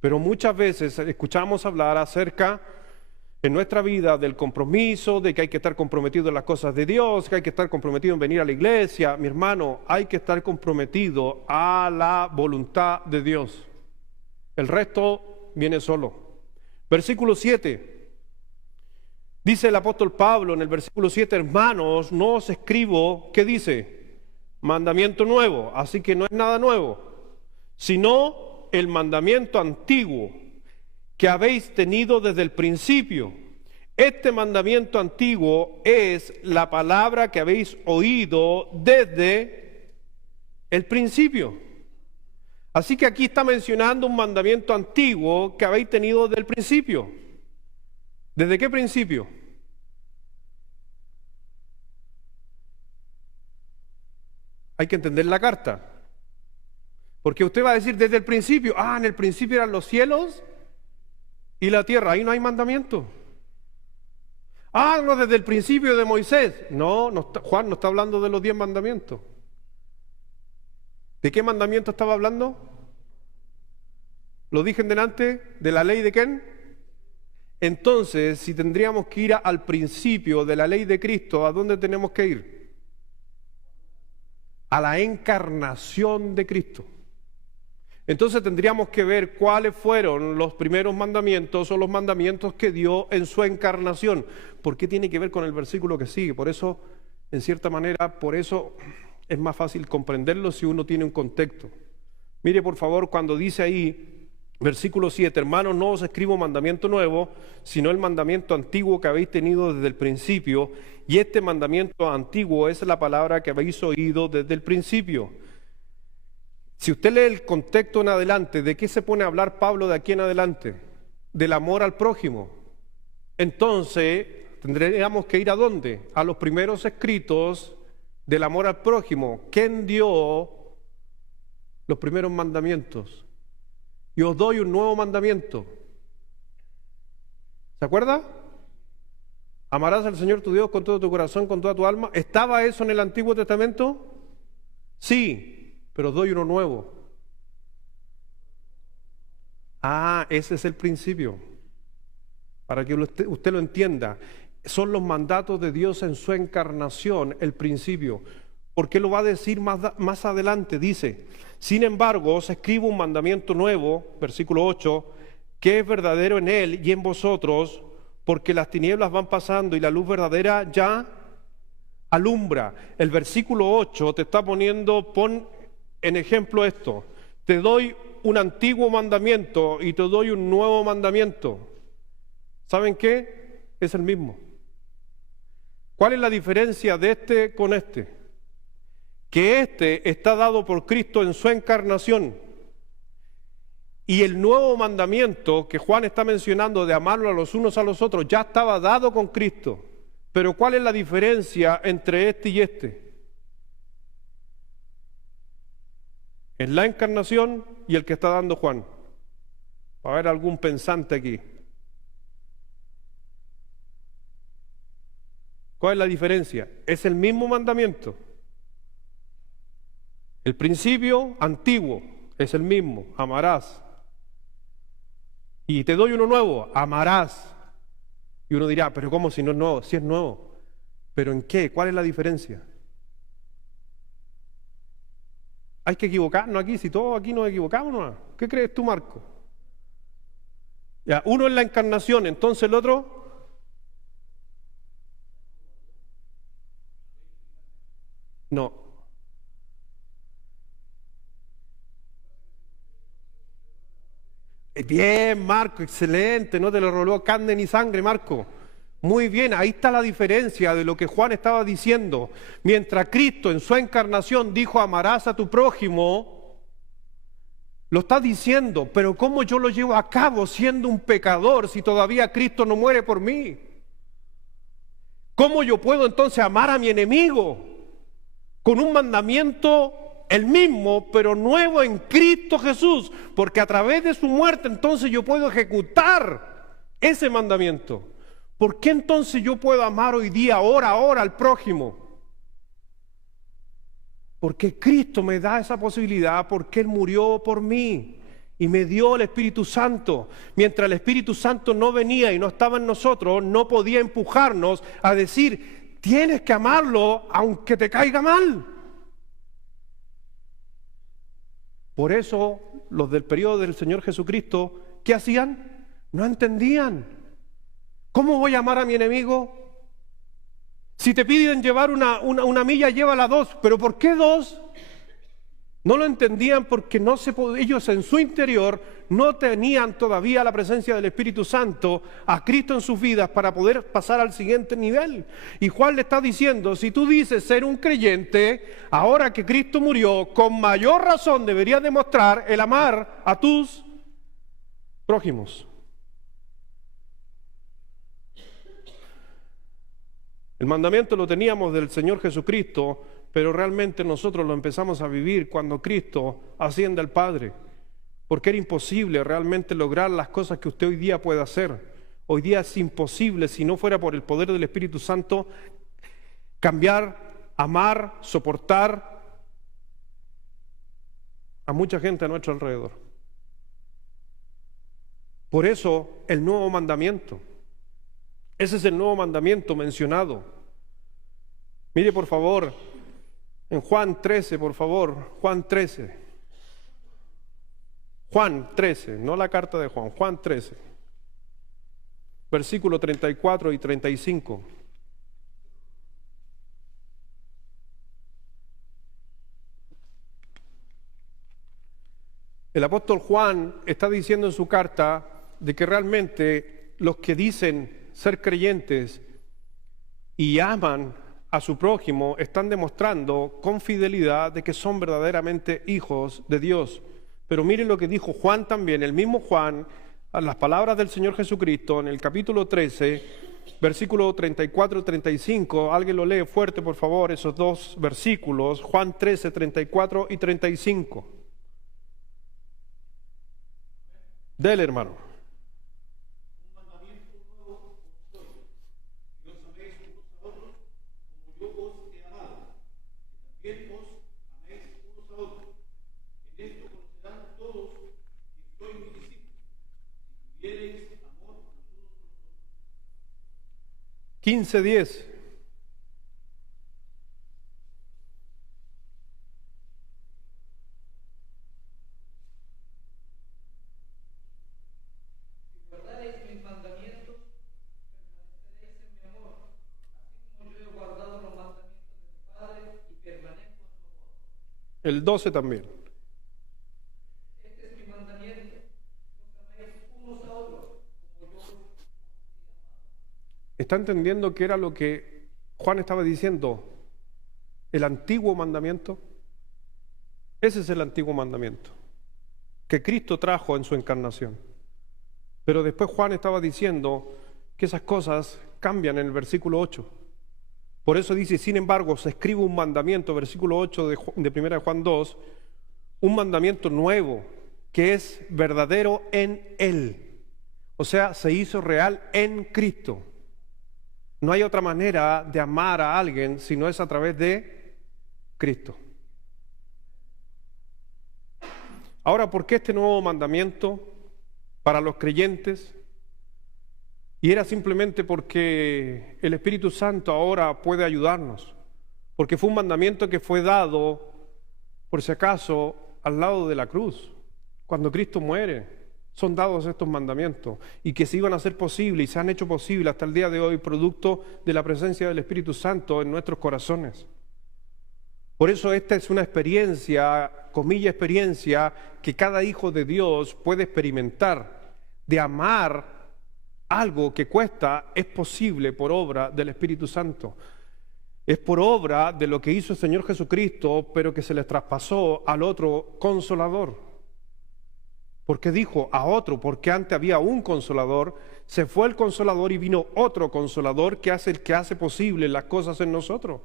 Pero muchas veces escuchamos hablar acerca en nuestra vida del compromiso, de que hay que estar comprometido en las cosas de Dios, que hay que estar comprometido en venir a la iglesia. Mi hermano, hay que estar comprometido a la voluntad de Dios. El resto viene solo. Versículo 7. Dice el apóstol Pablo en el versículo 7, hermanos, no os escribo, ¿qué dice? Mandamiento nuevo, así que no es nada nuevo, sino el mandamiento antiguo que habéis tenido desde el principio. Este mandamiento antiguo es la palabra que habéis oído desde el principio. Así que aquí está mencionando un mandamiento antiguo que habéis tenido desde el principio. ¿Desde qué principio? Hay que entender la carta. Porque usted va a decir desde el principio, en el principio eran los cielos y la tierra, ahí no hay mandamiento. No, desde el principio de Moisés. No, Juan no está hablando de los 10 mandamientos. ¿De qué mandamiento estaba hablando? ¿Lo dije en delante? ¿De la ley de quién? Entonces, si tendríamos que ir al principio de la ley de Cristo, ¿a dónde tenemos que ir? A la encarnación de Cristo. Entonces tendríamos que ver cuáles fueron los primeros mandamientos o los mandamientos que dio en su encarnación. ¿Por qué tiene que ver con el versículo que sigue? Por eso, en cierta manera, por eso es más fácil comprenderlo si uno tiene un contexto. Mire, por favor, cuando dice ahí, versículo 7, hermanos, no os escribo mandamiento nuevo, sino el mandamiento antiguo que habéis tenido desde el principio, y este mandamiento antiguo es la palabra que habéis oído desde el principio. Si usted lee el contexto en adelante, ¿de qué se pone a hablar Pablo de aquí en adelante? Del amor al prójimo. Entonces, tendríamos que ir ¿a dónde? A los primeros escritos del amor al prójimo. ¿Quién dio los primeros mandamientos? Y os doy un nuevo mandamiento. ¿Se acuerda? Amarás al Señor tu Dios con todo tu corazón, con toda tu alma. ¿Estaba eso en el Antiguo Testamento? Sí, pero os doy uno nuevo. Ah, ese es el principio. Para que usted lo entienda. Son los mandatos de Dios en su encarnación, el principio. ¿Por qué lo va a decir más adelante? Dice, sin embargo, os escribo un mandamiento nuevo, versículo 8, que es verdadero en él y en vosotros, porque las tinieblas van pasando y la luz verdadera ya alumbra. El versículo 8 te está poniendo, pon en ejemplo esto. Te doy un antiguo mandamiento y te doy un nuevo mandamiento. ¿Saben qué? Es el mismo. ¿Cuál es la diferencia de este con este? Que este está dado por Cristo en su encarnación. Y el nuevo mandamiento que Juan está mencionando de amarlo a los unos a los otros ya estaba dado con Cristo. Pero ¿cuál es la diferencia entre este y este? Es la encarnación y el que está dando Juan. Va a haber algún pensante aquí. ¿Cuál es la diferencia? Es el mismo mandamiento. El principio antiguo es el mismo, amarás. Y te doy uno nuevo, amarás. Y uno dirá, pero ¿cómo si no es nuevo? Si es nuevo. ¿Pero en qué? ¿Cuál es la diferencia? Hay que equivocarnos aquí, si todos aquí nos equivocamos, ¿no? ¿Qué crees tú, Marco? Ya, uno es la encarnación, entonces el otro... No. Bien, Marco, excelente, no te lo robó carne ni sangre, Marco. Muy bien, ahí está la diferencia de lo que Juan estaba diciendo. Mientras Cristo en su encarnación dijo amarás a tu prójimo, lo está diciendo, pero ¿cómo yo lo llevo a cabo siendo un pecador si todavía Cristo no muere por mí? ¿Cómo yo puedo entonces amar a mi enemigo? Con un mandamiento el mismo, pero nuevo en Cristo Jesús, porque a través de su muerte entonces yo puedo ejecutar ese mandamiento. ¿Por qué entonces yo puedo amar hoy día, ahora al prójimo? Porque Cristo me da esa posibilidad, porque Él murió por mí y me dio el Espíritu Santo. Mientras el Espíritu Santo no venía y no estaba en nosotros, no podía empujarnos a decir, tienes que amarlo aunque te caiga mal. Por eso los del periodo del Señor Jesucristo, ¿qué hacían? No entendían. ¿Cómo voy a amar a mi enemigo? Si te piden llevar una milla, llévala 2. ¿Pero por qué 2? No lo entendían porque ellos en su interior no tenían todavía la presencia del Espíritu Santo, a Cristo en sus vidas para poder pasar al siguiente nivel. Y Juan le está diciendo, si tú dices ser un creyente, ahora que Cristo murió, con mayor razón deberías demostrar el amar a tus prójimos. El mandamiento lo teníamos del Señor Jesucristo, pero realmente nosotros lo empezamos a vivir cuando Cristo asciende al Padre, porque era imposible realmente lograr las cosas que usted hoy día puede hacer. Hoy día es imposible, si no fuera por el poder del Espíritu Santo, cambiar, amar, soportar a mucha gente a nuestro alrededor. Por eso el nuevo mandamiento, ese es el nuevo mandamiento mencionado. Mire por favor, en Juan 13, por favor, Juan 13. Juan 13, no la carta de Juan, Juan 13. Versículos 34 y 35. El apóstol Juan está diciendo en su carta de que realmente los que dicen ser creyentes y aman a su prójimo, están demostrando con fidelidad de que son verdaderamente hijos de Dios. Pero miren lo que dijo Juan también, el mismo Juan, a las palabras del Señor Jesucristo en el capítulo 13, versículo 34 y 35. Alguien lo lee fuerte, por favor, esos dos versículos, Juan 13, 34 y 35. Dele, hermano. Amor 15:10. El 12 también. Este es mi mandamiento, que os améis unos a otros, como yo os he amado. ¿Está entendiendo qué era lo que Juan estaba diciendo? El antiguo mandamiento. Ese es el antiguo mandamiento que Cristo trajo en su encarnación. Pero después Juan estaba diciendo que esas cosas cambian en el versículo 8. Por eso dice, sin embargo, se escribe un mandamiento, versículo 8 de 1 Juan 2, un mandamiento nuevo, que es verdadero en Él. O sea, se hizo real en Cristo. No hay otra manera de amar a alguien si no es a través de Cristo. Ahora, ¿por qué este nuevo mandamiento para los creyentes? Y era simplemente porque el Espíritu Santo ahora puede ayudarnos, porque fue un mandamiento que fue dado, por si acaso, al lado de la cruz. Cuando Cristo muere, son dados estos mandamientos, y que se iban a hacer posibles y se han hecho posibles hasta el día de hoy, producto de la presencia del Espíritu Santo en nuestros corazones. Por eso esta es una experiencia, comilla experiencia, que cada hijo de Dios puede experimentar, de amar algo que cuesta. Es posible por obra del Espíritu Santo. Es por obra de lo que hizo el Señor Jesucristo, pero que se les traspasó al otro Consolador. Porque dijo a otro, porque antes había un Consolador, se fue el Consolador y vino otro Consolador que hace posible las cosas en nosotros.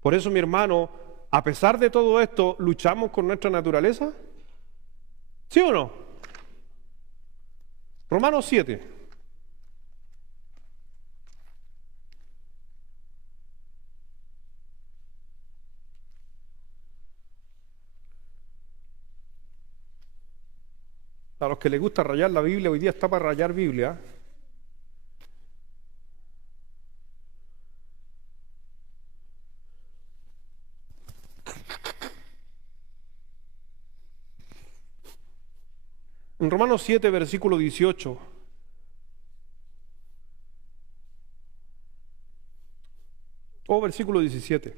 Por eso, mi hermano, a pesar de todo esto, ¿luchamos con nuestra naturaleza? ¿Sí o no? Romanos 7. A los que les gusta rayar la Biblia, hoy día está para rayar Biblia. En Romanos 7, versículo 18. O versículo 17.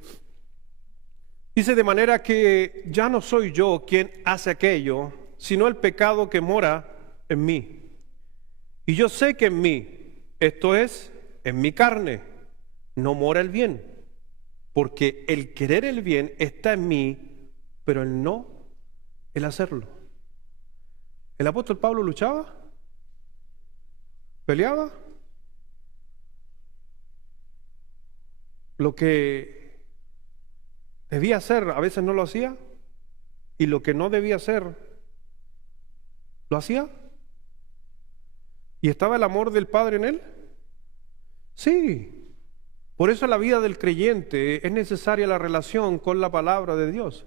Dice, de manera que ya no soy yo quien hace aquello, sino el pecado que mora en mí. Y yo sé que en mí, esto es, en mi carne, no mora el bien, porque el querer el bien está en mí, pero el no, el hacerlo. ¿El apóstol Pablo luchaba? ¿Peleaba? Lo que debía hacer a veces no lo hacía, y lo que no debía hacer lo hacía. ¿Y estaba el amor del Padre en él? Sí. Por eso en la vida del creyente es necesaria la relación con la palabra de Dios.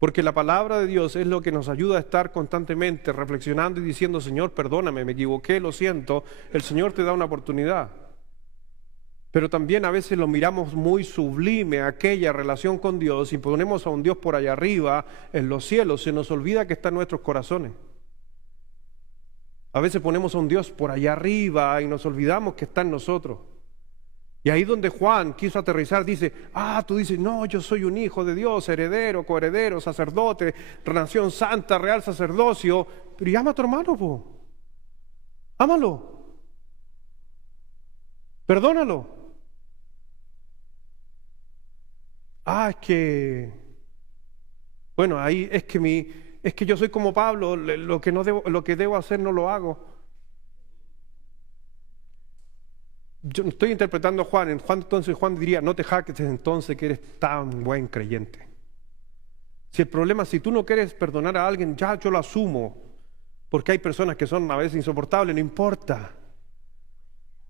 Porque la palabra de Dios es lo que nos ayuda a estar constantemente reflexionando y diciendo, Señor, perdóname, me equivoqué, lo siento. El Señor te da una oportunidad. Pero también a veces lo miramos muy sublime, aquella relación con Dios, y ponemos a un Dios por allá arriba, en los cielos. Se nos olvida que está en nuestros corazones. A veces ponemos a un Dios por allá arriba y nos olvidamos que está en nosotros. Y ahí donde Juan quiso aterrizar, dice, tú dices, no, yo soy un hijo de Dios, heredero, coheredero, sacerdote, nación santa, real sacerdocio. Pero llama a tu hermano, po. Ámalo. Perdónalo. Bueno, ahí es que yo soy como Pablo, lo que debo hacer no lo hago. Yo no estoy interpretando a Juan. Entonces Juan diría, no te jactes entonces que eres tan buen creyente. Si el problema, si tú no quieres perdonar a alguien, ya yo lo asumo, porque hay personas que son a veces insoportables, no importa.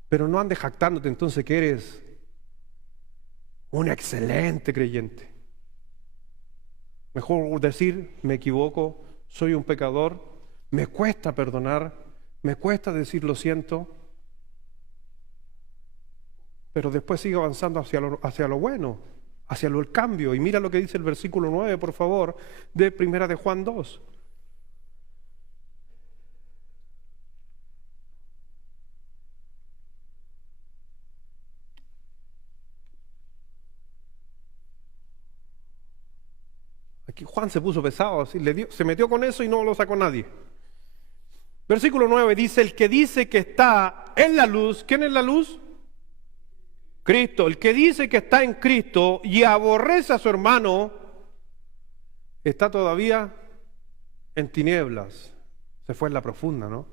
Pero no andes jactándote entonces que eres un excelente creyente. Mejor decir, me equivoco, soy un pecador, me cuesta perdonar, me cuesta decir lo siento, pero después sigue avanzando hacia lo bueno, hacia el cambio. Y mira lo que dice el versículo 9, por favor, de Primera de Juan 2. Aquí Juan se puso pesado, así, se metió con eso y no lo sacó nadie. Versículo 9 dice, el que dice que está en la luz, ¿quién es la luz? Cristo. El que dice que está en Cristo y aborrece a su hermano, está todavía en tinieblas. Se fue en la profunda, ¿no?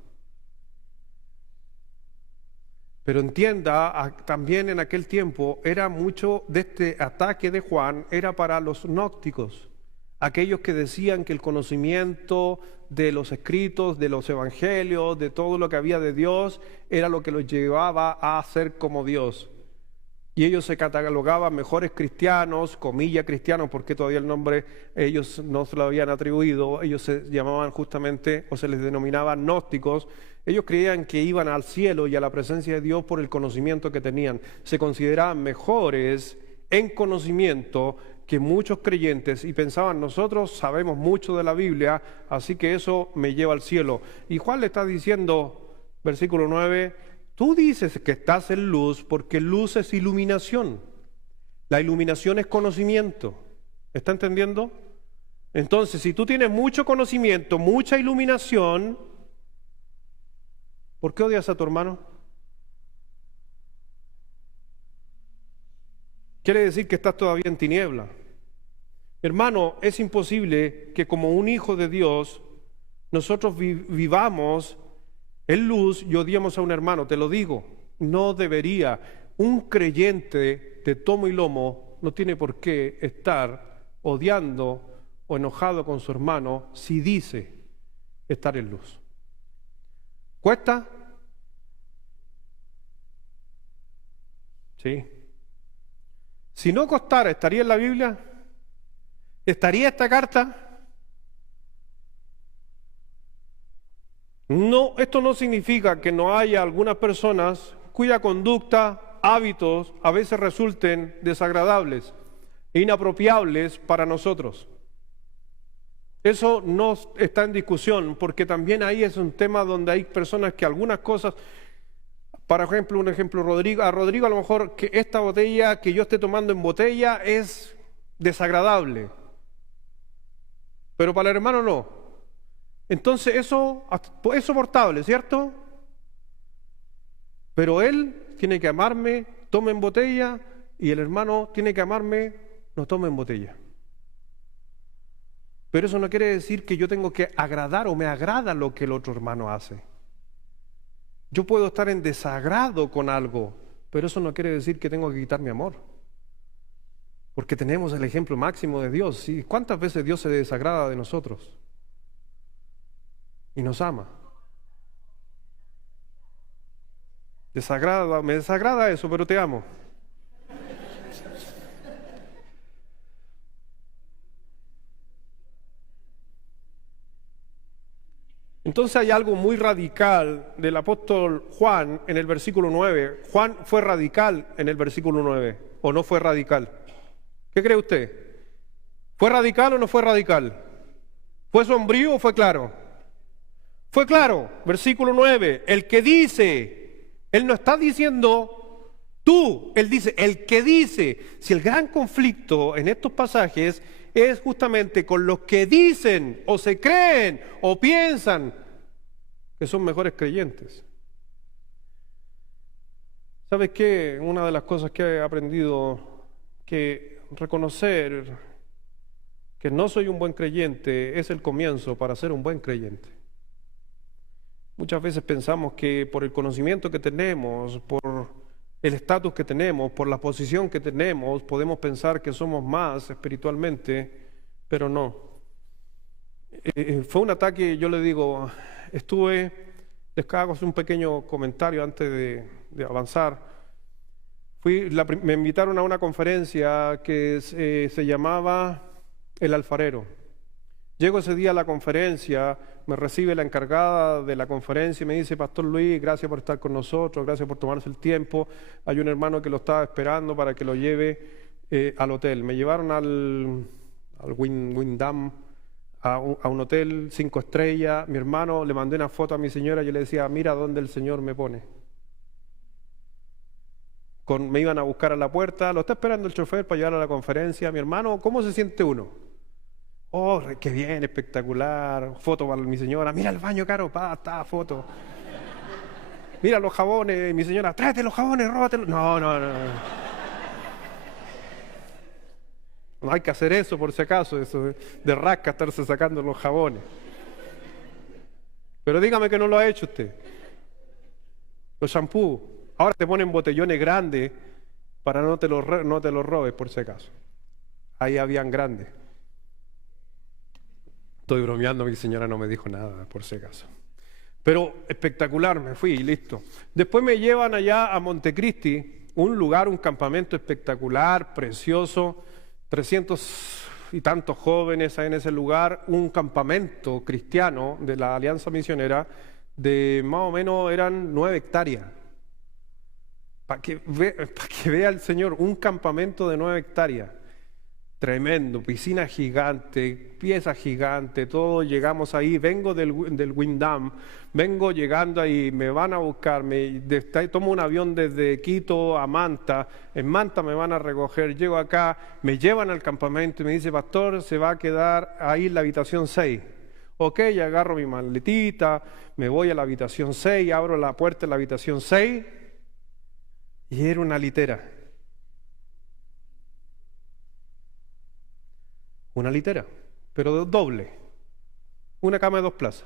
Pero entienda, también en aquel tiempo era mucho de este ataque de Juan, era para los gnósticos, aquellos que decían que el conocimiento de los escritos, de los evangelios, de todo lo que había de Dios, era lo que los llevaba a ser como Dios. Y ellos se catalogaban mejores cristianos, comillas cristianos, porque todavía el nombre ellos no se lo habían atribuido. Ellos se llamaban justamente, o se les denominaba gnósticos. Ellos creían que iban al cielo y a la presencia de Dios por el conocimiento que tenían. Se consideraban mejores en conocimiento que muchos creyentes y pensaban, nosotros sabemos mucho de la Biblia, así que eso me lleva al cielo. Y Juan le está diciendo, versículo 9, tú dices que estás en luz porque luz es iluminación. La iluminación es conocimiento. ¿Está entendiendo? Entonces, si tú tienes mucho conocimiento, mucha iluminación, ¿por qué odias a tu hermano? Quiere decir que estás todavía en tiniebla. Hermano, es imposible que como un hijo de Dios nosotros vivamos en luz y odiamos a un hermano. Te lo digo, no debería. Un creyente de tomo y lomo no tiene por qué estar odiando o enojado con su hermano si dice estar en luz. ¿Cuesta? Sí. Si no costara, ¿estaría en la Biblia? ¿Estaría esta carta? No, esto no significa que no haya algunas personas cuya conducta, hábitos, a veces resulten desagradables e inapropiables para nosotros. Eso no está en discusión, porque también ahí es un tema donde hay personas que algunas cosas, por ejemplo, un ejemplo, a Rodrigo a lo mejor que esta botella que yo esté tomando en botella es desagradable, pero para el hermano no. Entonces eso es soportable, ¿cierto? Pero él tiene que amarme, tome en botella, y el hermano tiene que amarme, no tome en botella. Pero eso no quiere decir que yo tengo que agradar o me agrada lo que el otro hermano hace. Yo puedo estar en desagrado con algo, pero eso no quiere decir que tengo que quitar mi amor. Porque tenemos el ejemplo máximo de Dios. ¿Sí? ¿Cuántas veces Dios se desagrada de nosotros? Y nos ama. Me desagrada eso, pero te amo. Entonces hay algo muy radical del apóstol Juan en el versículo 9. Juan fue radical en el versículo 9, ¿o no fue radical? ¿Qué cree usted? ¿Fue radical o no fue radical? ¿Fue sombrío o fue claro? Fue claro, versículo 9, el que dice, él no está diciendo tú, él dice, el que dice. Si el gran conflicto en estos pasajes es justamente con los que dicen o se creen o piensan que son mejores creyentes. ¿Sabes qué? Una de las cosas que he aprendido, que reconocer que no soy un buen creyente es el comienzo para ser un buen creyente. Muchas veces pensamos que por el conocimiento que tenemos, por el estatus que tenemos, por la posición que tenemos, podemos pensar que somos más espiritualmente, pero no. Fue un ataque, yo le digo, les hago un pequeño comentario antes de avanzar. Me invitaron a una conferencia que se llamaba El Alfarero. Llego ese día a la conferencia, me recibe la encargada de la conferencia y me dice: Pastor Luis, gracias por estar con nosotros, gracias por tomarse el tiempo. Hay un hermano que lo estaba esperando para que lo lleve al hotel. Me llevaron al Wyndham, a un hotel 5 estrellas. Mi hermano, le mandé una foto a mi señora y yo le decía: mira dónde el Señor me pone. Me iban a buscar a la puerta, lo está esperando el chofer para llevar a la conferencia. Mi hermano, ¿cómo se siente uno? Oh, qué bien, espectacular. Foto para mi señora. Mira el baño, Caro, está foto. Mira los jabones. Mi señora, tráete los jabones, róbatelos. No. No hay que hacer eso por si acaso, eso de rasca estarse sacando los jabones. Pero dígame que no lo ha hecho usted. Los shampoos. Ahora te ponen botellones grandes para no te los robes por si acaso. Ahí habían grandes. Estoy bromeando, mi señora no me dijo nada por si acaso. Pero espectacular, me fui y listo. Después me llevan allá a Montecristi, un campamento espectacular, precioso, 300 y tantos jóvenes en ese lugar, un campamento cristiano de la Alianza Misionera de más o menos eran 9 hectáreas. Para que vea el Señor, un campamento de 9 hectáreas. Tremendo, piscina gigante, pieza gigante, todo. Llegamos ahí, vengo del Wyndham, vengo llegando ahí, me van a buscar, tomo un avión desde Quito a Manta, en Manta me van a recoger, llego acá, me llevan al campamento y me dice: pastor, se va a quedar ahí en la habitación 6. Ok, agarro mi maletita, me voy a la habitación 6, abro la puerta de la habitación 6 y era una litera. Una litera, pero doble. Una cama de 2 plazas.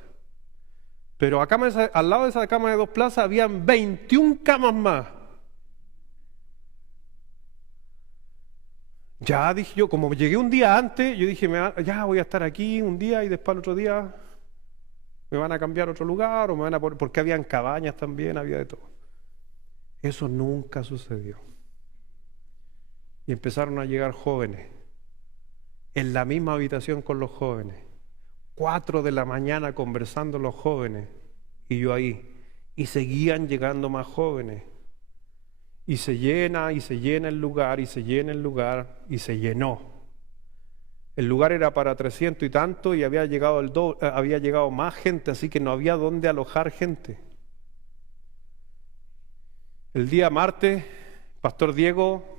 Pero al lado de esa cama de 2 plazas habían 21 camas más. Ya dije yo, como llegué un día antes, yo dije: ya voy a estar aquí un día y después el otro día me van a cambiar a otro lugar o me van a poner, porque habían cabañas también, había de todo. Eso nunca sucedió. Y empezaron a llegar jóvenes en la misma habitación con los jóvenes, 4 de la mañana conversando los jóvenes y yo ahí, y seguían llegando más jóvenes, y se llena el lugar, y se llena el lugar, y se llenó. El lugar era para 300 y tanto y había llegado más gente, así que no había dónde alojar gente. El día martes, Pastor Diego,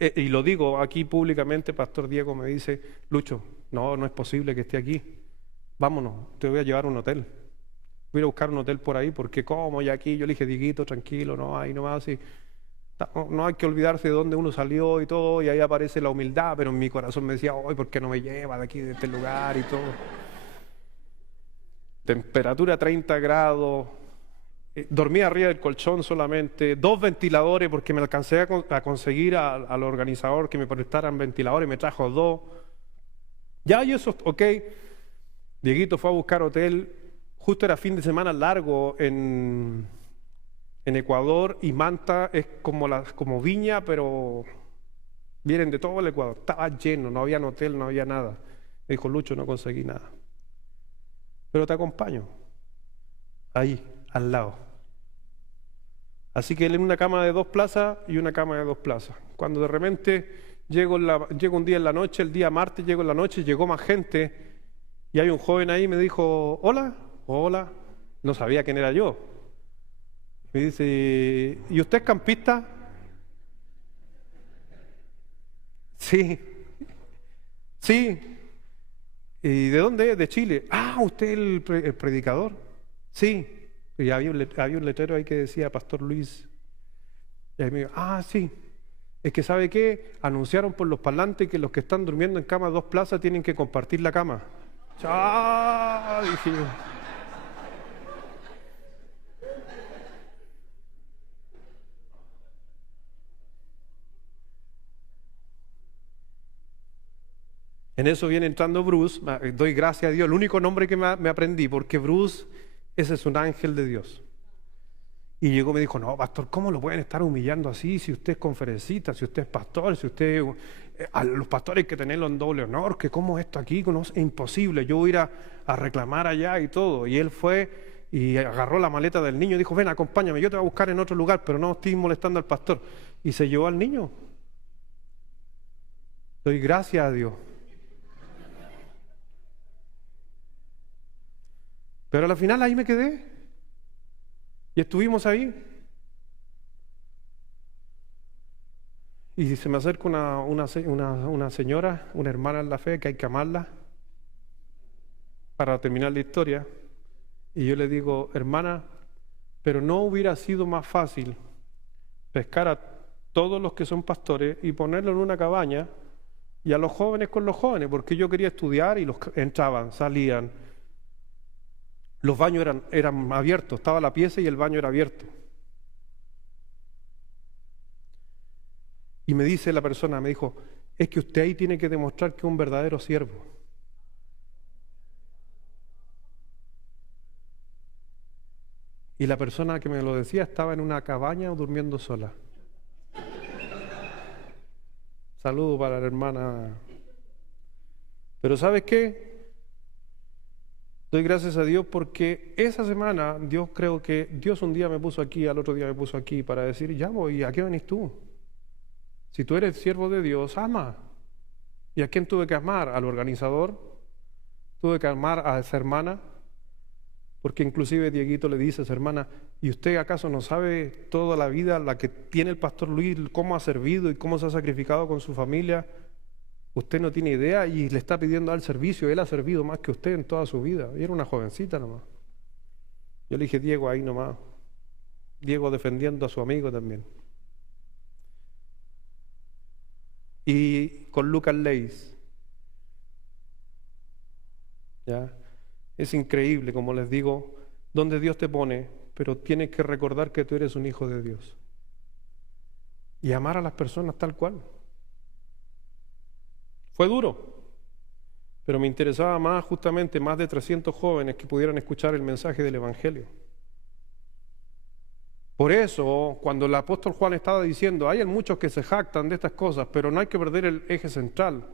y lo digo aquí públicamente, Pastor Diego me dice: Lucho, no es posible que esté aquí, vámonos, te voy a llevar a un hotel, voy a buscar un hotel por ahí, porque como ya aquí. Yo le dije: Dieguito, tranquilo, no hay nomás, así, no hay que olvidarse de dónde uno salió y todo, y ahí aparece la humildad, pero en mi corazón me decía: hoy, ¿por qué no me lleva de aquí, de este lugar y todo? Temperatura 30 grados, dormí arriba del colchón solamente, 2 ventiladores, porque me alcancé a conseguir al organizador que me prestaran ventiladores, me trajo 2. Ya, y eso, ok. Dieguito fue a buscar hotel, justo era fin de semana largo en Ecuador, y Manta es como Viña, pero vienen de todo el Ecuador. Estaba lleno, no había hotel, no había nada. Me dijo: Lucho, no conseguí nada, pero te acompaño, ahí, al lado. Así que él en una cama de 2 plazas y una cama de 2 plazas. Cuando de repente llego un día en la noche, el día martes llego en la noche, llegó más gente y hay un joven ahí, me dijo: hola, no sabía quién era yo. Me dice: ¿y usted es campista? Sí. ¿Y de dónde es? De Chile. Ah, ¿usted es el predicador? Sí. Y había un letrero ahí que decía Pastor Luis. Y ahí me dijo: sí. Es que ¿sabe qué? Anunciaron por los parlantes que los que están durmiendo en cama 2 plazas tienen que compartir la cama. ¡Ah! Dije yo. En eso viene entrando Bruce, doy gracias a Dios, el único nombre que me aprendí, porque Bruce, ese es un ángel de Dios. Y llegó y me dijo, no, pastor, ¿cómo lo pueden estar humillando así si usted es conferencista, si usted es pastor, si usted... a los pastores hay que tenerlo en doble honor, que cómo esto aquí, no, es imposible, yo voy a ir a reclamar allá y todo. Y él fue y agarró la maleta del niño y dijo, ven, acompáñame, yo te voy a buscar en otro lugar, pero no estoy molestando al pastor. Y se llevó al niño. Doy gracias a Dios. Pero al final ahí me quedé. Y estuvimos ahí. Y se me acerca una señora, una hermana en la fe, que hay que amarla para terminar la historia. Y yo le digo, hermana, pero no hubiera sido más fácil pescar a todos los que son pastores y ponerlos en una cabaña y a los jóvenes con los jóvenes, porque yo quería estudiar y los entraban, salían. Los baños eran abiertos, estaba la pieza y el baño era abierto. Y me dice la persona, me dijo, es que usted ahí tiene que demostrar que es un verdadero siervo. Y la persona que me lo decía estaba en una cabaña o durmiendo sola. Saludo para la hermana. Pero ¿sabes qué? Doy gracias a Dios porque esa semana creo que Dios un día me puso aquí, al otro día me puso aquí para decir, ya voy, ¿a qué venís tú? Si tú eres siervo de Dios, ama. ¿Y a quién tuve que amar? Al organizador, tuve que amar a esa hermana, porque inclusive Dieguito le dice a esa hermana, ¿y usted acaso no sabe toda la vida la que tiene el pastor Luis, cómo ha servido y cómo se ha sacrificado con su familia? Usted no tiene idea y le está pidiendo al servicio. Él ha servido más que usted en toda su vida. Y era una jovencita nomás. Yo le dije, Diego, ahí nomás. Diego defendiendo a su amigo también. Y con Lucas Leis. ¿Ya? Es increíble, como les digo, donde Dios te pone, pero tienes que recordar que tú eres un hijo de Dios. Y amar a las personas tal cual. Fue duro, pero me interesaba más justamente más de 300 jóvenes que pudieran escuchar el mensaje del Evangelio. Por eso, cuando el apóstol Juan estaba diciendo, hay muchos que se jactan de estas cosas, pero no hay que perder el eje central.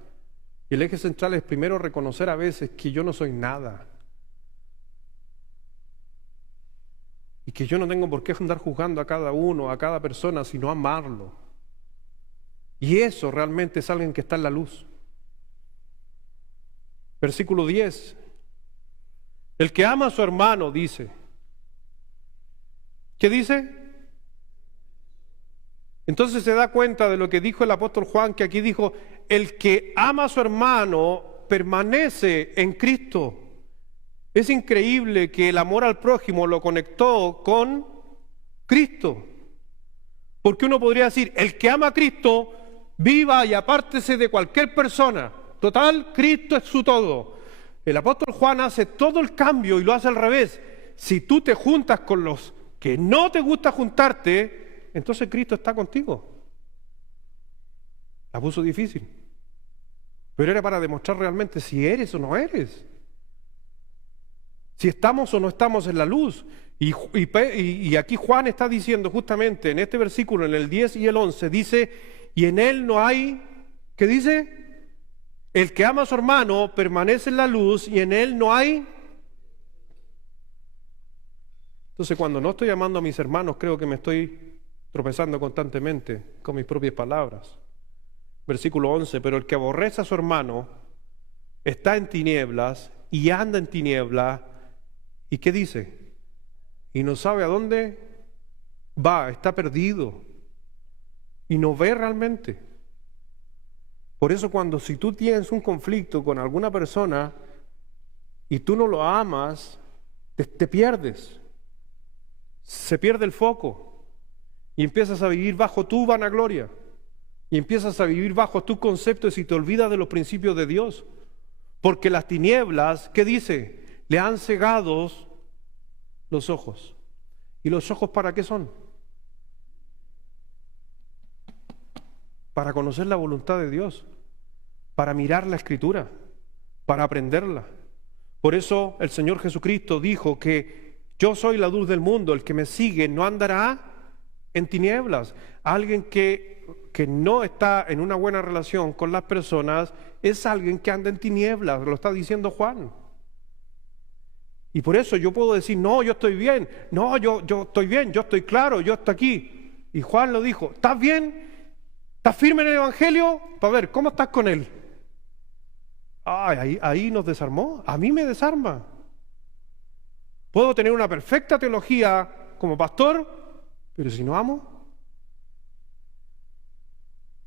Y el eje central es primero reconocer a veces que yo no soy nada. Y que yo no tengo por qué andar juzgando a cada uno, a cada persona, sino amarlo. Y eso realmente es alguien que está en la luz. Versículo 10. El que ama a su hermano, dice. ¿Qué dice? Entonces se da cuenta de lo que dijo el apóstol Juan, que aquí dijo, el que ama a su hermano permanece en Cristo. Es increíble que el amor al prójimo lo conectó con Cristo. Porque uno podría decir, el que ama a Cristo, viva y apártese de cualquier persona. Total, Cristo es su todo. El apóstol Juan hace todo el cambio y lo hace al revés. Si tú te juntas con los que no te gusta juntarte, entonces Cristo está contigo. La puso difícil. Pero era para demostrar realmente si eres o no eres. Si estamos o no estamos en la luz. Y aquí Juan está diciendo justamente en este versículo, en el 10 y el 11, dice, y en él no hay, ¿qué dice? El que ama a su hermano permanece en la luz y en él no hay. Entonces, cuando no estoy amando a mis hermanos, creo que me estoy tropezando constantemente con mis propias palabras. Versículo 11, pero el que aborrece a su hermano está en tinieblas y anda en tinieblas. ¿Y qué dice? Y no sabe a dónde va, está perdido y no ve realmente. Por eso si tú tienes un conflicto con alguna persona y tú no lo amas, te pierdes. Se pierde el foco y empiezas a vivir bajo tu vanagloria y empiezas a vivir bajo tus conceptos y te olvidas de los principios de Dios. Porque las tinieblas, ¿qué dice? Le han cegado los ojos. ¿Y los ojos para qué son? Para conocer la voluntad de Dios, para mirar la Escritura, para aprenderla. Por eso el Señor Jesucristo dijo que yo soy la luz del mundo, el que me sigue no andará en tinieblas. Alguien que no está en una buena relación con las personas es alguien que anda en tinieblas, lo está diciendo Juan. Y por eso yo puedo decir, no, yo estoy bien, no, yo estoy bien, yo estoy claro, yo estoy aquí. Y Juan lo dijo, ¿estás bien? ¿Estás firme en el Evangelio? Para ver, ¿cómo estás con él? Ay, ahí nos desarmó. A mí me desarma. Puedo tener una perfecta teología como pastor, pero si no amo,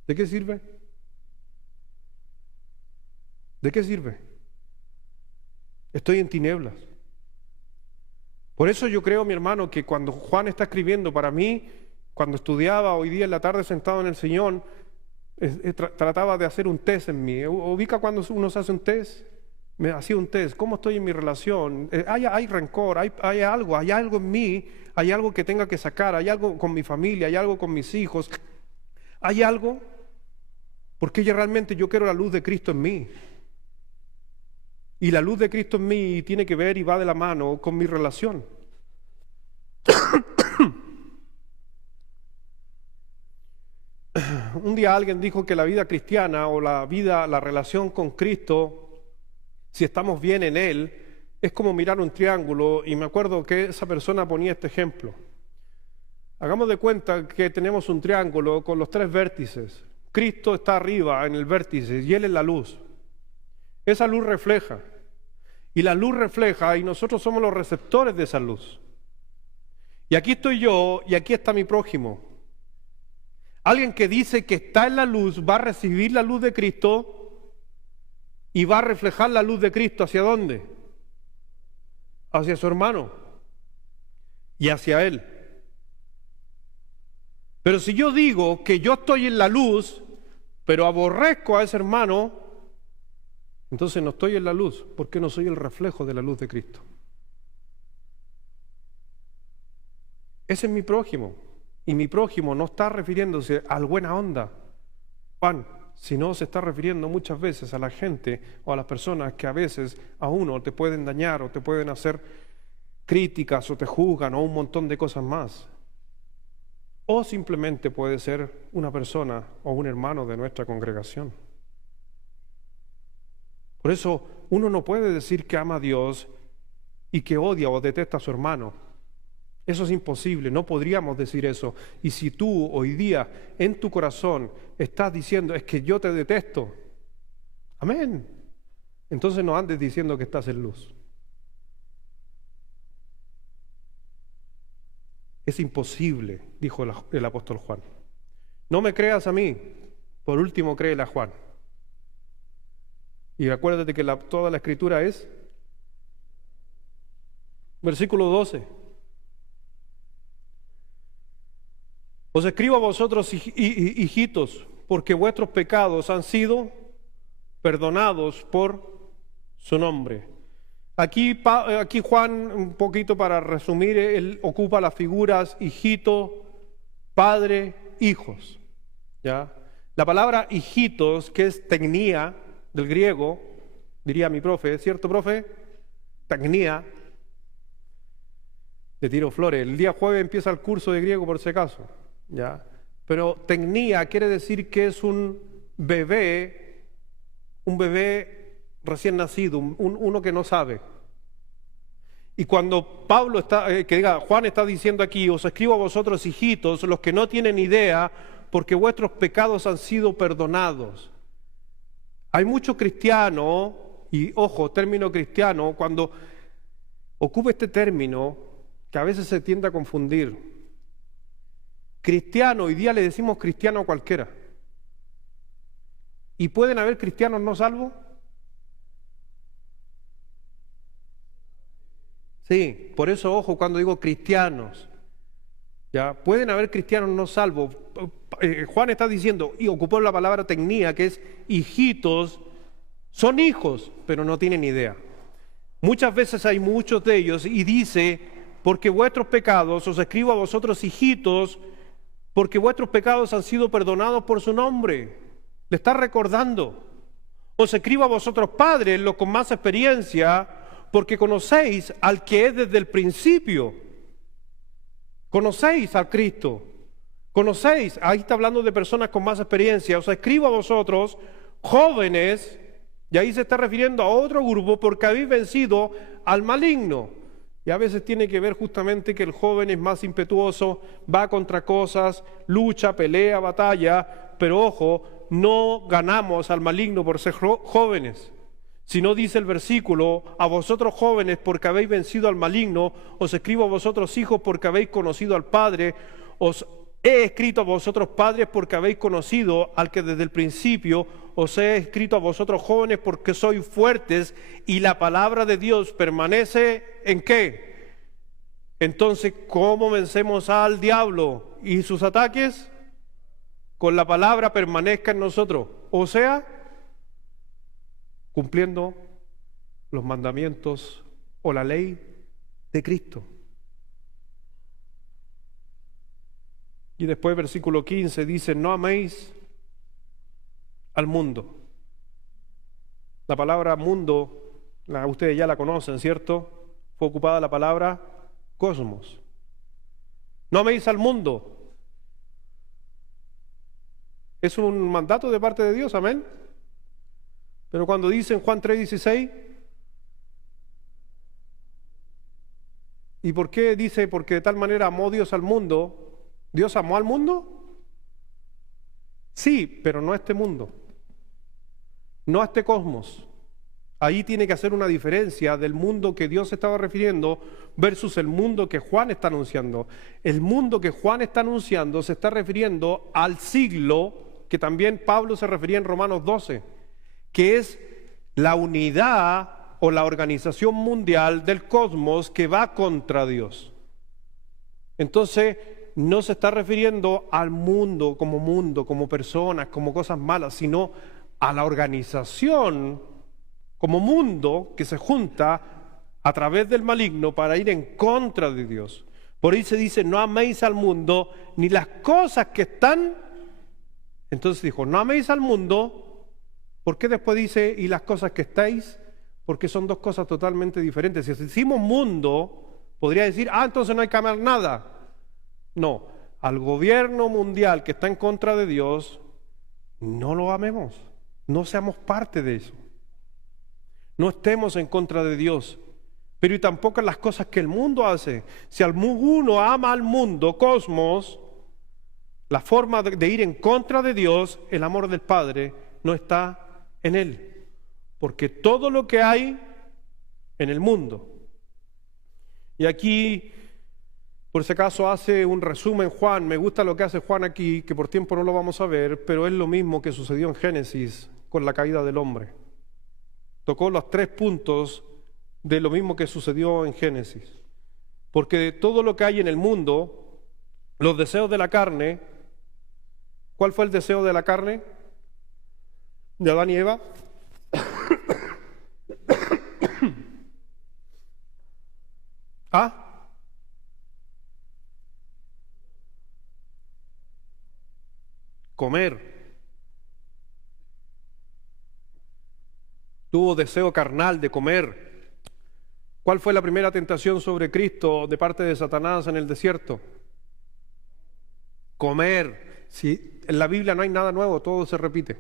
¿de qué sirve? ¿De qué sirve? Estoy en tinieblas. Por eso yo creo, mi hermano, que cuando Juan está escribiendo para mí, cuando estudiaba hoy día en la tarde sentado en el sillón, trataba de hacer un test en mí. ¿Ubica cuando uno se hace un test? Me hacía un test. ¿Cómo estoy en mi relación? Hay rencor, hay algo en mí, hay algo que tenga que sacar, hay algo con mi familia, hay algo con mis hijos. ¿Hay algo? Porque realmente yo quiero la luz de Cristo en mí. Y la luz de Cristo en mí tiene que ver y va de la mano con mi relación. Un día alguien dijo que la vida cristiana o la relación con Cristo, si estamos bien en Él, es como mirar un triángulo, y me acuerdo que esa persona ponía este ejemplo. Hagamos de cuenta que tenemos un triángulo con los 3 vértices. Cristo está arriba en el vértice y Él es la luz. Esa luz refleja, y la luz refleja, y nosotros somos los receptores de esa luz. Y aquí estoy yo, y aquí está mi prójimo. Alguien que dice que está en la luz va a recibir la luz de Cristo y va a reflejar la luz de Cristo. ¿Hacia dónde? Hacia su hermano y hacia él. Pero si yo digo que yo estoy en la luz, pero aborrezco a ese hermano, entonces no estoy en la luz, porque no soy el reflejo de la luz de Cristo. Ese es mi prójimo. Y mi prójimo no está refiriéndose al buena onda, Juan, sino se está refiriendo muchas veces a la gente o a las personas que a veces a uno te pueden dañar o te pueden hacer críticas o te juzgan o un montón de cosas más. O simplemente puede ser una persona o un hermano de nuestra congregación. Por eso uno no puede decir que ama a Dios y que odia o detesta a su hermano. Eso es imposible, no podríamos decir eso. Y si tú hoy día en tu corazón estás diciendo, es que yo te detesto, amén, entonces no andes diciendo que estás en luz. Es imposible, dijo el apóstol Juan. No me creas a mí, por último créele a Juan. Y acuérdate que toda la escritura es versículo 12. Os escribo a vosotros, hijitos, porque vuestros pecados han sido perdonados por su nombre. Aquí Juan, un poquito para resumir, él ocupa las figuras hijito, padre, hijos. ¿Ya? La palabra hijitos, que es tecnía, del griego, diría mi profe, ¿cierto, profe? Tecnía. Le tiro flores. El día jueves empieza el curso de griego, por si acaso. ¿Ya? Pero tecnía quiere decir que es un bebé recién nacido, uno que no sabe. Y cuando Juan está diciendo aquí, os escribo a vosotros, hijitos, los que no tienen idea, porque vuestros pecados han sido perdonados. Hay muchos cristianos, y ojo, término cristiano, cuando ocupa este término, que a veces se tiende a confundir. Cristiano, hoy día le decimos cristiano a cualquiera. ¿Y pueden haber cristianos no salvos? Sí, por eso ojo cuando digo cristianos. ¿Ya? Pueden haber cristianos no salvos. Juan está diciendo, y ocupó la palabra tecnía, que es hijitos, son hijos, pero no tienen idea. Muchas veces hay muchos de ellos y dice, porque vuestros pecados, os escribo a vosotros hijitos, porque vuestros pecados han sido perdonados por su nombre. Le está recordando. Os escribo a vosotros padres, los con más experiencia, porque conocéis al que es desde el principio. Conocéis al Cristo. Conocéis, ahí está hablando de personas con más experiencia. Os escribo a vosotros, jóvenes, y ahí se está refiriendo a otro grupo, porque habéis vencido al maligno. Y a veces tiene que ver justamente que el joven es más impetuoso, va contra cosas, lucha, pelea, batalla, pero ojo, no ganamos al maligno por ser jóvenes. Si no dice el versículo, a vosotros jóvenes porque habéis vencido al maligno, os escribo a vosotros hijos porque habéis conocido al Padre, os he escrito a vosotros padres porque habéis conocido al que desde el principio, os he escrito a vosotros jóvenes porque sois fuertes y la palabra de Dios permanece ¿en qué? Entonces, ¿cómo vencemos al diablo y sus ataques? Con la palabra permanezca en nosotros, o sea, cumpliendo los mandamientos o la ley de Cristo. Y después versículo 15 dice, no améis al mundo. La palabra mundo, ustedes ya la conocen, ¿cierto? Fue ocupada la palabra cosmos. No améis al mundo. Es un mandato de parte de Dios, amén. Pero cuando dice en Juan 3:16, ¿y por qué dice? Porque de tal manera amó Dios al mundo. ¿Dios amó al mundo? Sí, pero no a este mundo, no a este cosmos. Ahí tiene que hacer una diferencia del mundo que Dios estaba refiriendo versus el mundo que Juan está anunciando. El mundo que Juan está anunciando se está refiriendo al siglo que también Pablo se refería en Romanos 12, que es la unidad o la organización mundial del cosmos que va contra Dios. Entonces, no se está refiriendo al mundo, como personas, como cosas malas, sino a la organización como mundo que se junta a través del maligno para ir en contra de Dios. Por ahí se dice, no améis al mundo ni las cosas que están. Entonces dijo, no améis al mundo. ¿Por qué después dice, y las cosas que estáis? Porque son dos cosas totalmente diferentes. Si decimos mundo, podría decir, entonces no hay que amar nada. No, al gobierno mundial que está en contra de Dios, no lo amemos, no seamos parte de eso. No estemos en contra de Dios, pero y tampoco en las cosas que el mundo hace. Si alguno ama al mundo, cosmos, la forma de ir en contra de Dios, el amor del Padre, no está en él. Porque todo lo que hay en el mundo. Y aquí, por si acaso, hace un resumen Juan. Me gusta lo que hace Juan aquí, que por tiempo no lo vamos a ver, pero es lo mismo que sucedió en Génesis con la caída del hombre. Tocó los 3 puntos de lo mismo que sucedió en Génesis. Porque todo lo que hay en el mundo, los deseos de la carne, ¿cuál fue el deseo de la carne? De Adán y Eva. Comer. Tuvo deseo carnal de comer. ¿Cuál fue la primera tentación sobre Cristo de parte de Satanás en el desierto? Comer. Si en la Biblia no hay nada nuevo, todo se repite.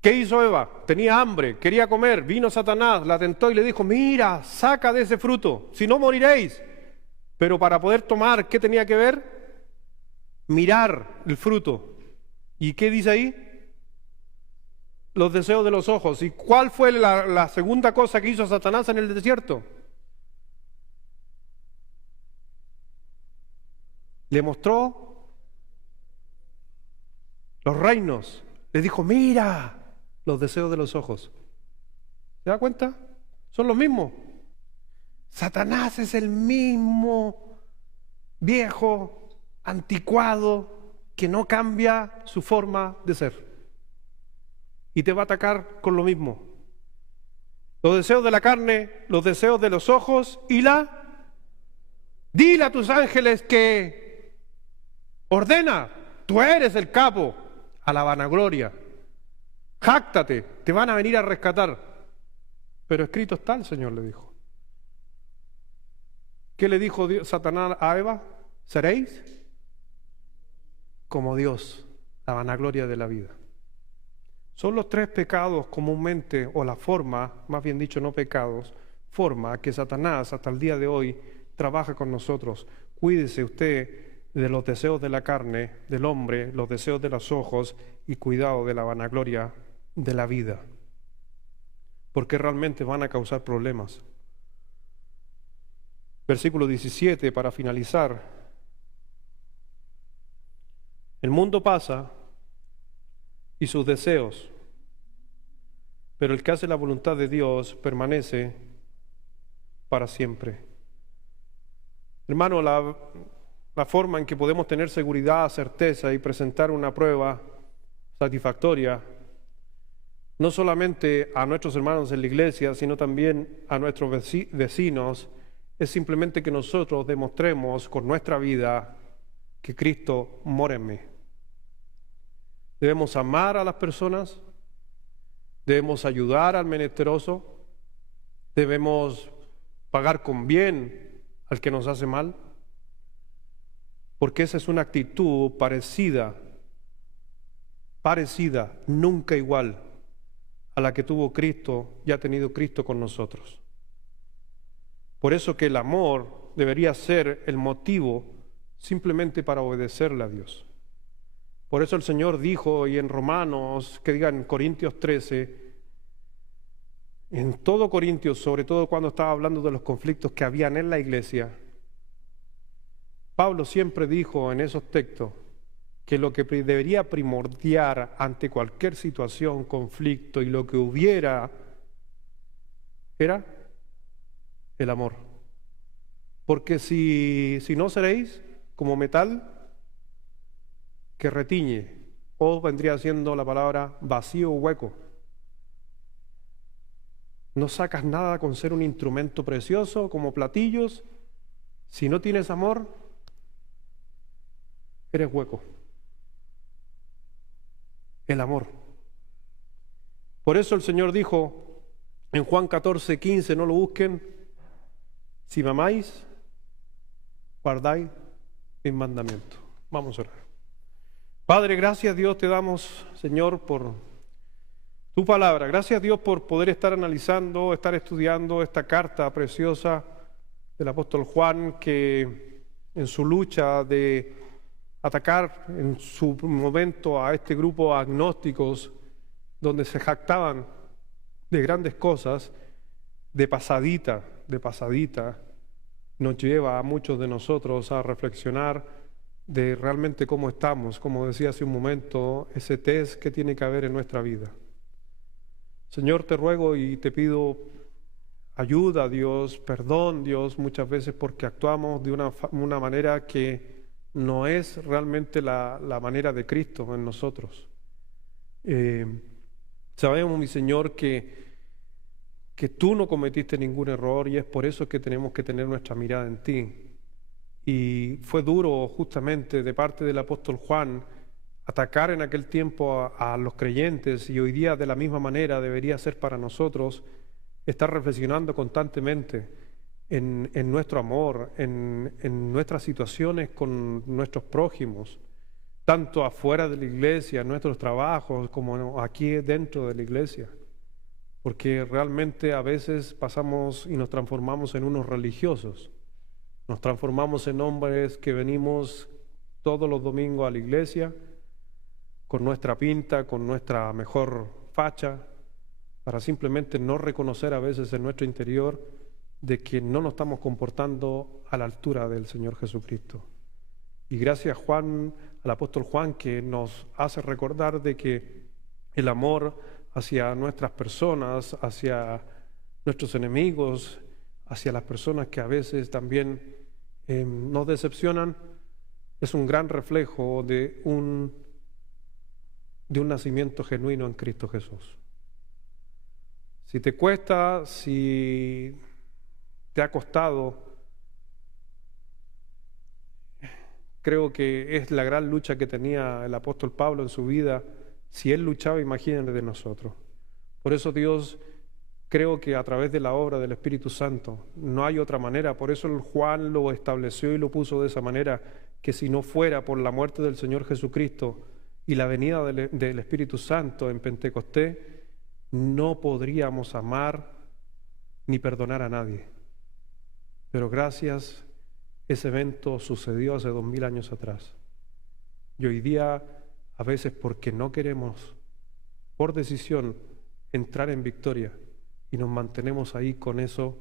¿Qué hizo Eva? Tenía hambre, quería comer, vino Satanás, la tentó y le dijo, mira, saca de ese fruto, si no moriréis. Pero para poder tomar, ¿qué tenía que ver? Mirar el fruto. ¿Y qué dice ahí? Los deseos de los ojos. ¿Y cuál fue la segunda cosa que hizo Satanás en el desierto? Le mostró los reinos. Le dijo, mira, los deseos de los ojos. ¿Se da cuenta? Son los mismos. Satanás es el mismo viejo, anticuado, que no cambia su forma de ser. Y te va a atacar con lo mismo. Los deseos de la carne, los deseos de los ojos y Dile a tus ángeles que ordena, tú eres el capo, a la vanagloria. Jáctate, te van a venir a rescatar. Pero escrito está, el Señor le dijo. ¿Qué le dijo Satanás a Eva? Seréis como Dios, la vanagloria de la vida. Son los tres pecados comúnmente, o la forma, más bien dicho, no pecados, forma que Satanás hasta el día de hoy trabaja con nosotros. Cuídese usted de los deseos de la carne, del hombre, los deseos de los ojos y cuidado de la vanagloria de la vida, porque realmente van a causar problemas. Versículo 17, para finalizar. El mundo pasa y sus deseos, pero el que hace la voluntad de Dios permanece para siempre. Hermano, la forma en que podemos tener seguridad, certeza y presentar una prueba satisfactoria, no solamente a nuestros hermanos en la iglesia, sino también a nuestros vecinos, es simplemente que nosotros demostremos con nuestra vida que Cristo mora en mí. Debemos amar a las personas, debemos ayudar al menesteroso, debemos pagar con bien al que nos hace mal, porque esa es una actitud parecida, nunca igual a la que tuvo Cristo y ha tenido Cristo con nosotros. Por eso que el amor debería ser el motivo simplemente para obedecerle a Dios. Por eso el Señor dijo, y en Romanos, que digan en Corintios 13, en todo Corintios, sobre todo cuando estaba hablando de los conflictos que habían en la iglesia, Pablo siempre dijo en esos textos que lo que debería primordiar ante cualquier situación, conflicto y lo que hubiera era el amor. Porque si no seréis como metal que retiñe, o vendría siendo la palabra vacío o hueco. No sacas nada con ser un instrumento precioso como platillos. Si no tienes amor, eres hueco. El amor. Por eso el Señor dijo en Juan 14:15, no lo busquen: si me amáis, guardáis mis mandamientos. Vamos a orar. Padre, gracias Dios te damos, Señor, por tu palabra. Gracias Dios por poder estar analizando, estar estudiando esta carta preciosa del apóstol Juan, que en su lucha de atacar en su momento a este grupo agnósticos, donde se jactaban de grandes cosas, de pasadita, nos lleva a muchos de nosotros a reflexionar de realmente cómo estamos, como decía hace un momento, ese test que tiene que haber en nuestra vida. Señor, te ruego y te pido ayuda, Dios, perdón, Dios, muchas veces porque actuamos de una manera que no es realmente la manera de Cristo en nosotros. Sabemos, mi Señor, que tú no cometiste ningún error y es por eso que tenemos que tener nuestra mirada en ti. Y fue duro justamente de parte del apóstol Juan atacar en aquel tiempo a los creyentes, y hoy día de la misma manera debería ser para nosotros estar reflexionando constantemente en nuestro amor, en nuestras situaciones con nuestros prójimos, tanto afuera de la iglesia, en nuestros trabajos, como aquí dentro de la iglesia. Porque realmente a veces pasamos y nos transformamos en unos religiosos. Nos transformamos en hombres que venimos todos los domingos a la iglesia con nuestra pinta, con nuestra mejor facha, para simplemente no reconocer a veces en nuestro interior de que no nos estamos comportando a la altura del Señor Jesucristo. Y gracias Juan, al apóstol Juan, que nos hace recordar de que el amor hacia nuestras personas, hacia nuestros enemigos, hacia las personas que a veces también nos decepcionan, es un gran reflejo de un nacimiento genuino en Cristo Jesús. Si te cuesta, si te ha costado, creo que es la gran lucha que tenía el apóstol Pablo en su vida. Si él luchaba, imagínate de nosotros. Por eso Dios, creo que a través de la obra del Espíritu Santo, no hay otra manera. Por eso el Juan lo estableció y lo puso de esa manera, que si no fuera por la muerte del Señor Jesucristo y la venida del Espíritu Santo en Pentecostés, no podríamos amar ni perdonar a nadie. Pero gracias, ese evento sucedió hace 2000 años atrás. Y hoy día, a veces porque no queremos, por decisión, entrar en victoria, y nos mantenemos ahí con eso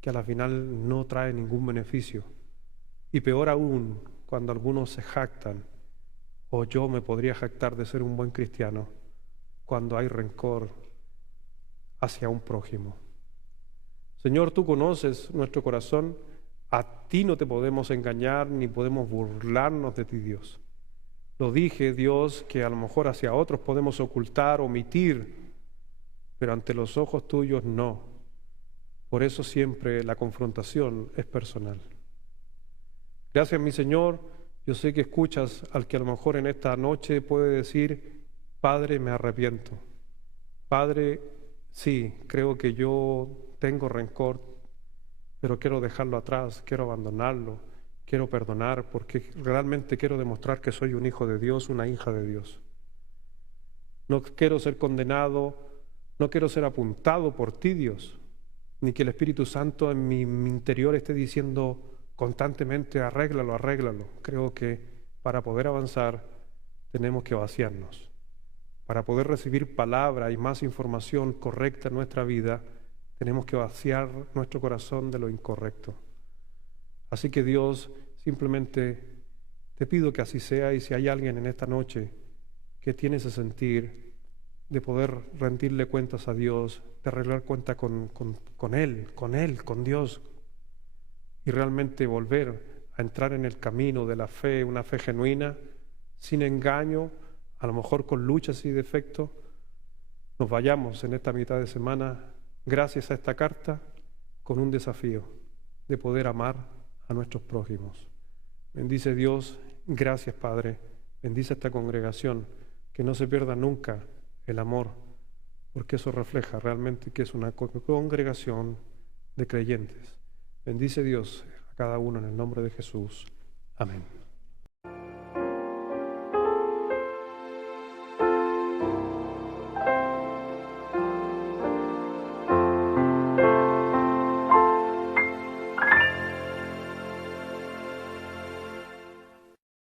que a la final no trae ningún beneficio. Y peor aún, cuando algunos se jactan, o yo me podría jactar de ser un buen cristiano, cuando hay rencor hacia un prójimo. Señor, tú conoces nuestro corazón, a ti no te podemos engañar ni podemos burlarnos de ti, Dios. Lo dije, Dios, que a lo mejor hacia otros podemos ocultar, omitir, pero ante los ojos tuyos no. Por eso siempre la confrontación es personal. Gracias, mi Señor. Yo sé que escuchas al que a lo mejor en esta noche puede decir: Padre, me arrepiento. Padre, sí, creo que yo tengo rencor, pero quiero dejarlo atrás, quiero abandonarlo, quiero perdonar, porque realmente quiero demostrar que soy un hijo de Dios, una hija de Dios. No quiero ser condenado, no quiero ser apuntado por ti, Dios, ni que el Espíritu Santo en mi interior esté diciendo constantemente: arréglalo, arréglalo. Creo que para poder avanzar tenemos que vaciarnos. Para poder recibir palabra y más información correcta en nuestra vida, tenemos que vaciar nuestro corazón de lo incorrecto. Así que Dios, simplemente te pido que así sea, y si hay alguien en esta noche que tiene ese sentir de poder rendirle cuentas a Dios, de arreglar cuenta con Él, con Dios, y realmente volver a entrar en el camino de la fe, una fe genuina, sin engaño, a lo mejor con luchas y defectos, nos vayamos en esta mitad de semana, gracias a esta carta, con un desafío de poder amar a nuestros prójimos. Bendice Dios, gracias Padre, bendice esta congregación, que no se pierda nunca el amor, porque eso refleja realmente que es una congregación de creyentes. Bendice Dios a cada uno en el nombre de Jesús. Amén.